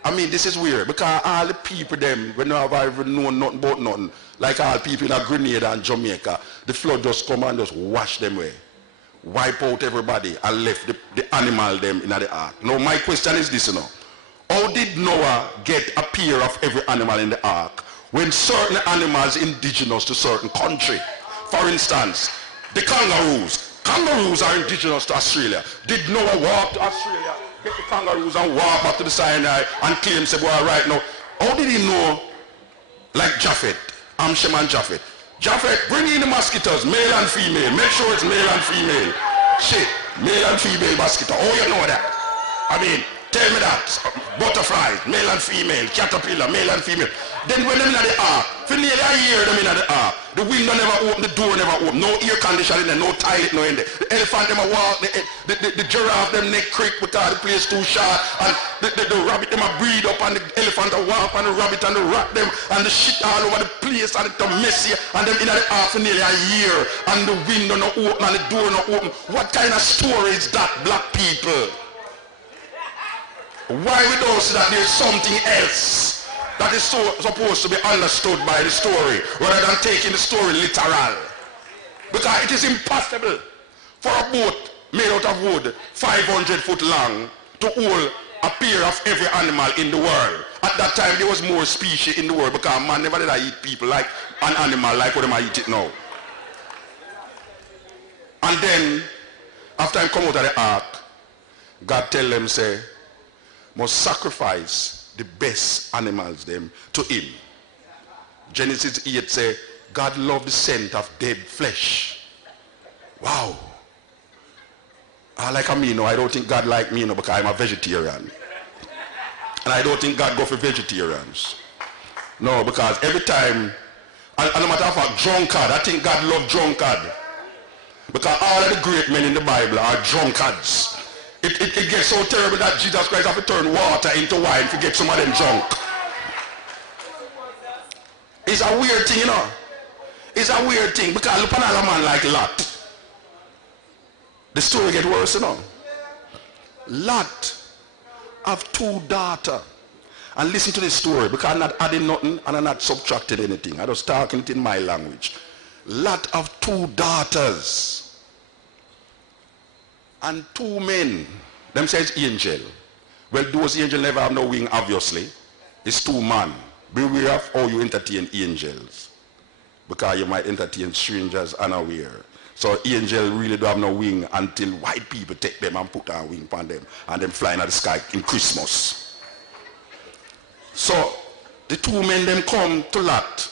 I mean, this is weird, because all the people them, when they have even known nothing about nothing, like all people in Grenada and Jamaica, the flood just come and just wash them away. Wipe out everybody and left the animal them in the ark. Now my question is this, you know. How did Noah get a pair of every animal in the ark when certain animals indigenous to certain country? For instance, the kangaroos. Kangaroos are indigenous to Australia. Did Noah walk to Australia, get the kangaroos and walk back to the Sinai and claim, say, well, right now, how did he know, like Japhet, Shem and Japhet? Japhet, bring in the mosquitoes, male and female. Make sure it's male and female. Shit, male and female mosquito. Oh, you know that. I mean, tell me that. Butterflies, male and female. Caterpillar, male and female. Then when them in the ark, for nearly a year them in the ark, the window never open, the door never open, no air conditioner in there, no toilet, no in there. The elephant them a walk, the giraffe them neck creak because the place too short, and the rabbit them a breed up, and the elephant a walk, and the rabbit and the rat them, and the shit all over the place, and it's messy, and them in the ark for nearly a year, and the window no open, and the door no open. What kind of story is that, black people? Why we don't see that there's something else that is supposed to be understood by the story rather than taking the story literal? Because it is impossible for a boat made out of wood 500 foot long to hold a pair of every animal in the world. At that time there was more species in the world because man never did eat people like an animal like what they eat it now. And then after I come out of the ark, God tell them say, must sacrifice the best animals them to him. Genesis 8 say, God loved the scent of dead flesh. Wow. I like me, I don't think God like me, because I'm a vegetarian. And I don't think God go for vegetarians. No, because every time, and no matter of fact, drunkard, I think God love drunkard. Because all of the great men in the Bible are drunkards. It gets so terrible that Jesus Christ have to turn water into wine to get some of them drunk. It's a weird thing, It's a weird thing because look at another man like Lot. The story gets worse, Lot have 2 daughters. And listen to this story because I'm not adding nothing and I'm not subtracting anything. I'm just talking it in my language. Lot have 2 daughters. And 2 men. Them says angel. Well, those angels never have no wing, obviously. It's 2 men. Beware of how you entertain angels. Because you might entertain strangers unaware. So angels really don't have no wing until white people take them and put a wing upon them and them flying at the sky in Christmas. So the 2 men them come to Lot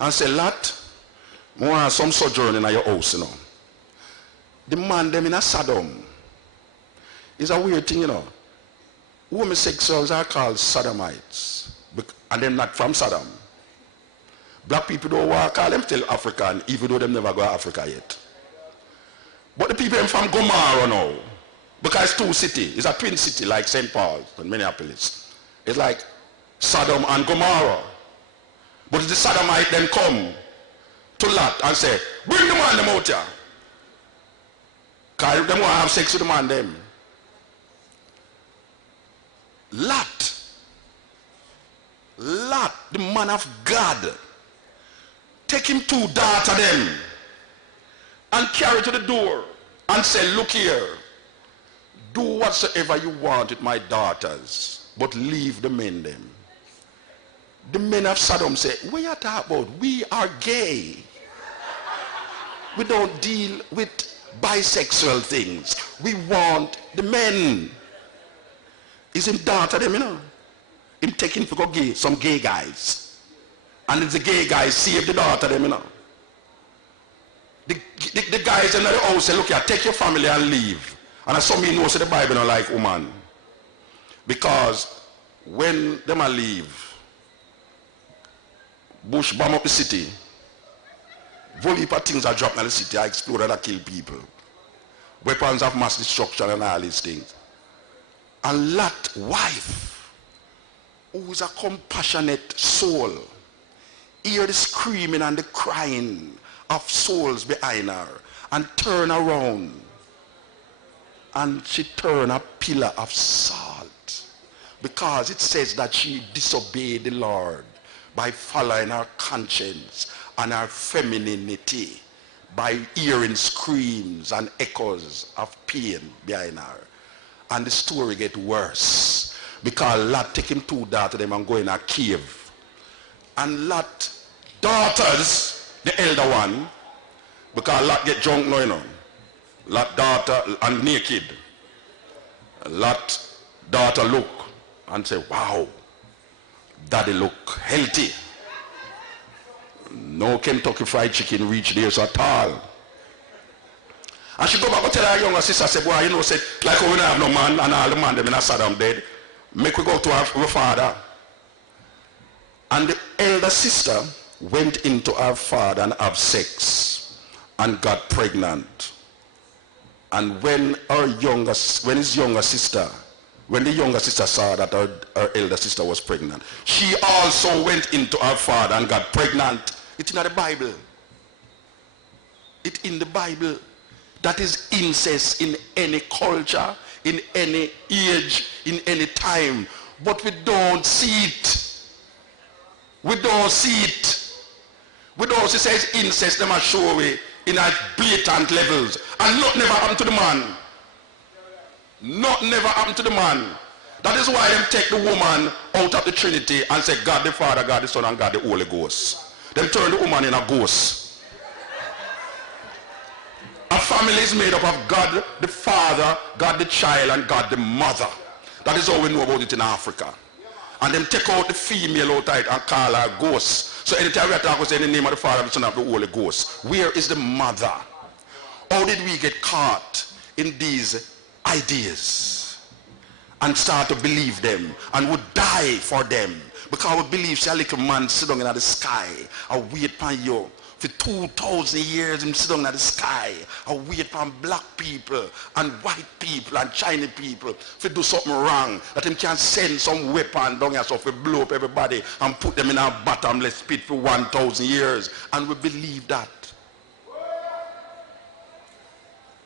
and say, Lot, I want some sojourn in your house, The man them in a Sodom. It's a weird thing, Homosexuals are called sodomites. And they're not from Sodom. Black people don't want to call them still African, even though they never go to Africa yet. But the people from Gomorrah now, because it's 2 cities, it's a twin city like St. Paul and Minneapolis. It's like Sodom and Gomorrah. But the Sodomite then come to Lot and say, bring the man them out here. Because they want to have sex with the man them. Lot, the man of God, take him 2 daughters them and carry to the door and say, look here, do whatsoever you want with my daughters, but leave the men them. The men of Sodom say, what are you talking about? We are gay. We don't deal with bisexual things. We want the men. Is him daughter them, Him taking for gay, some gay guys. And it's the gay guys save the daughter them, The guys in the house say, look here, take your family and leave. And as some of you know, the Bible don't like woman. Because when them a leave, Bush bomb up the city, volley of things are dropped in the city, I explode and I kill people. Weapons of mass destruction and all these things. And Lot's wife, who is a compassionate soul, hear the screaming and the crying of souls behind her and turn around and she turn a pillar of salt because it says that she disobeyed the Lord by following her conscience and her femininity by hearing screams and echoes of pain behind her. And the story gets worse because Lot take him 2 daughters them and go in a cave. And Lot daughters, the elder one, because Lot get drunk now, Lot daughter and naked. Lot daughter look and say, wow, daddy look healthy. No Kentucky Fried Chicken reach there so at all. And she go back and tell her younger sister, say, boy, say, like we don't have no man and all the man them in a Saddam dead, make we go to our father. And the elder sister went into her father and have sex and got pregnant. And when the younger sister saw that her elder sister was pregnant, she also went into her father and got pregnant. It's in the Bible. It's in the Bible. That is incest in any culture, in any age, in any time. But we don't see it. We don't see it. We don't see says incest, them are show away in a blatant levels. And nothing never happened to the man. Nothing never happened to the man. That is why them take the woman out of the Trinity and say God the Father, God the Son, and God the Holy Ghost. Them turn the woman in a ghost. A family is made up of God the Father, God the Child, and God the Mother. That is how we know about it in Africa. And them take out the female out of it and call her ghost. So anytime we talk, we say in the name of the Father, the Son, and the Holy Ghost. Where is the mother? How did we get caught in these ideas and start to believe them and would die for them? Because we believe see a little man sit down in the sky and wait for you. For 2,000 years him sit down in the sky and wait for black people and white people and Chinese people to do something wrong, that him can send some weapon down here so to blow up everybody and put them in a bottomless pit for 1,000 years. And we believe that.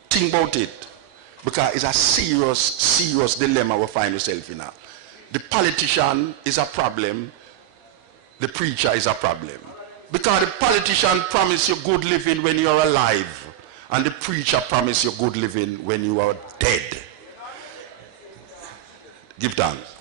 Think about it. Because it's a serious, serious dilemma we find ourselves in now. The politician is a problem. The preacher is a problem. Because the politician promises you good living when you are alive. And the preacher promises you good living when you are dead. Give thanks.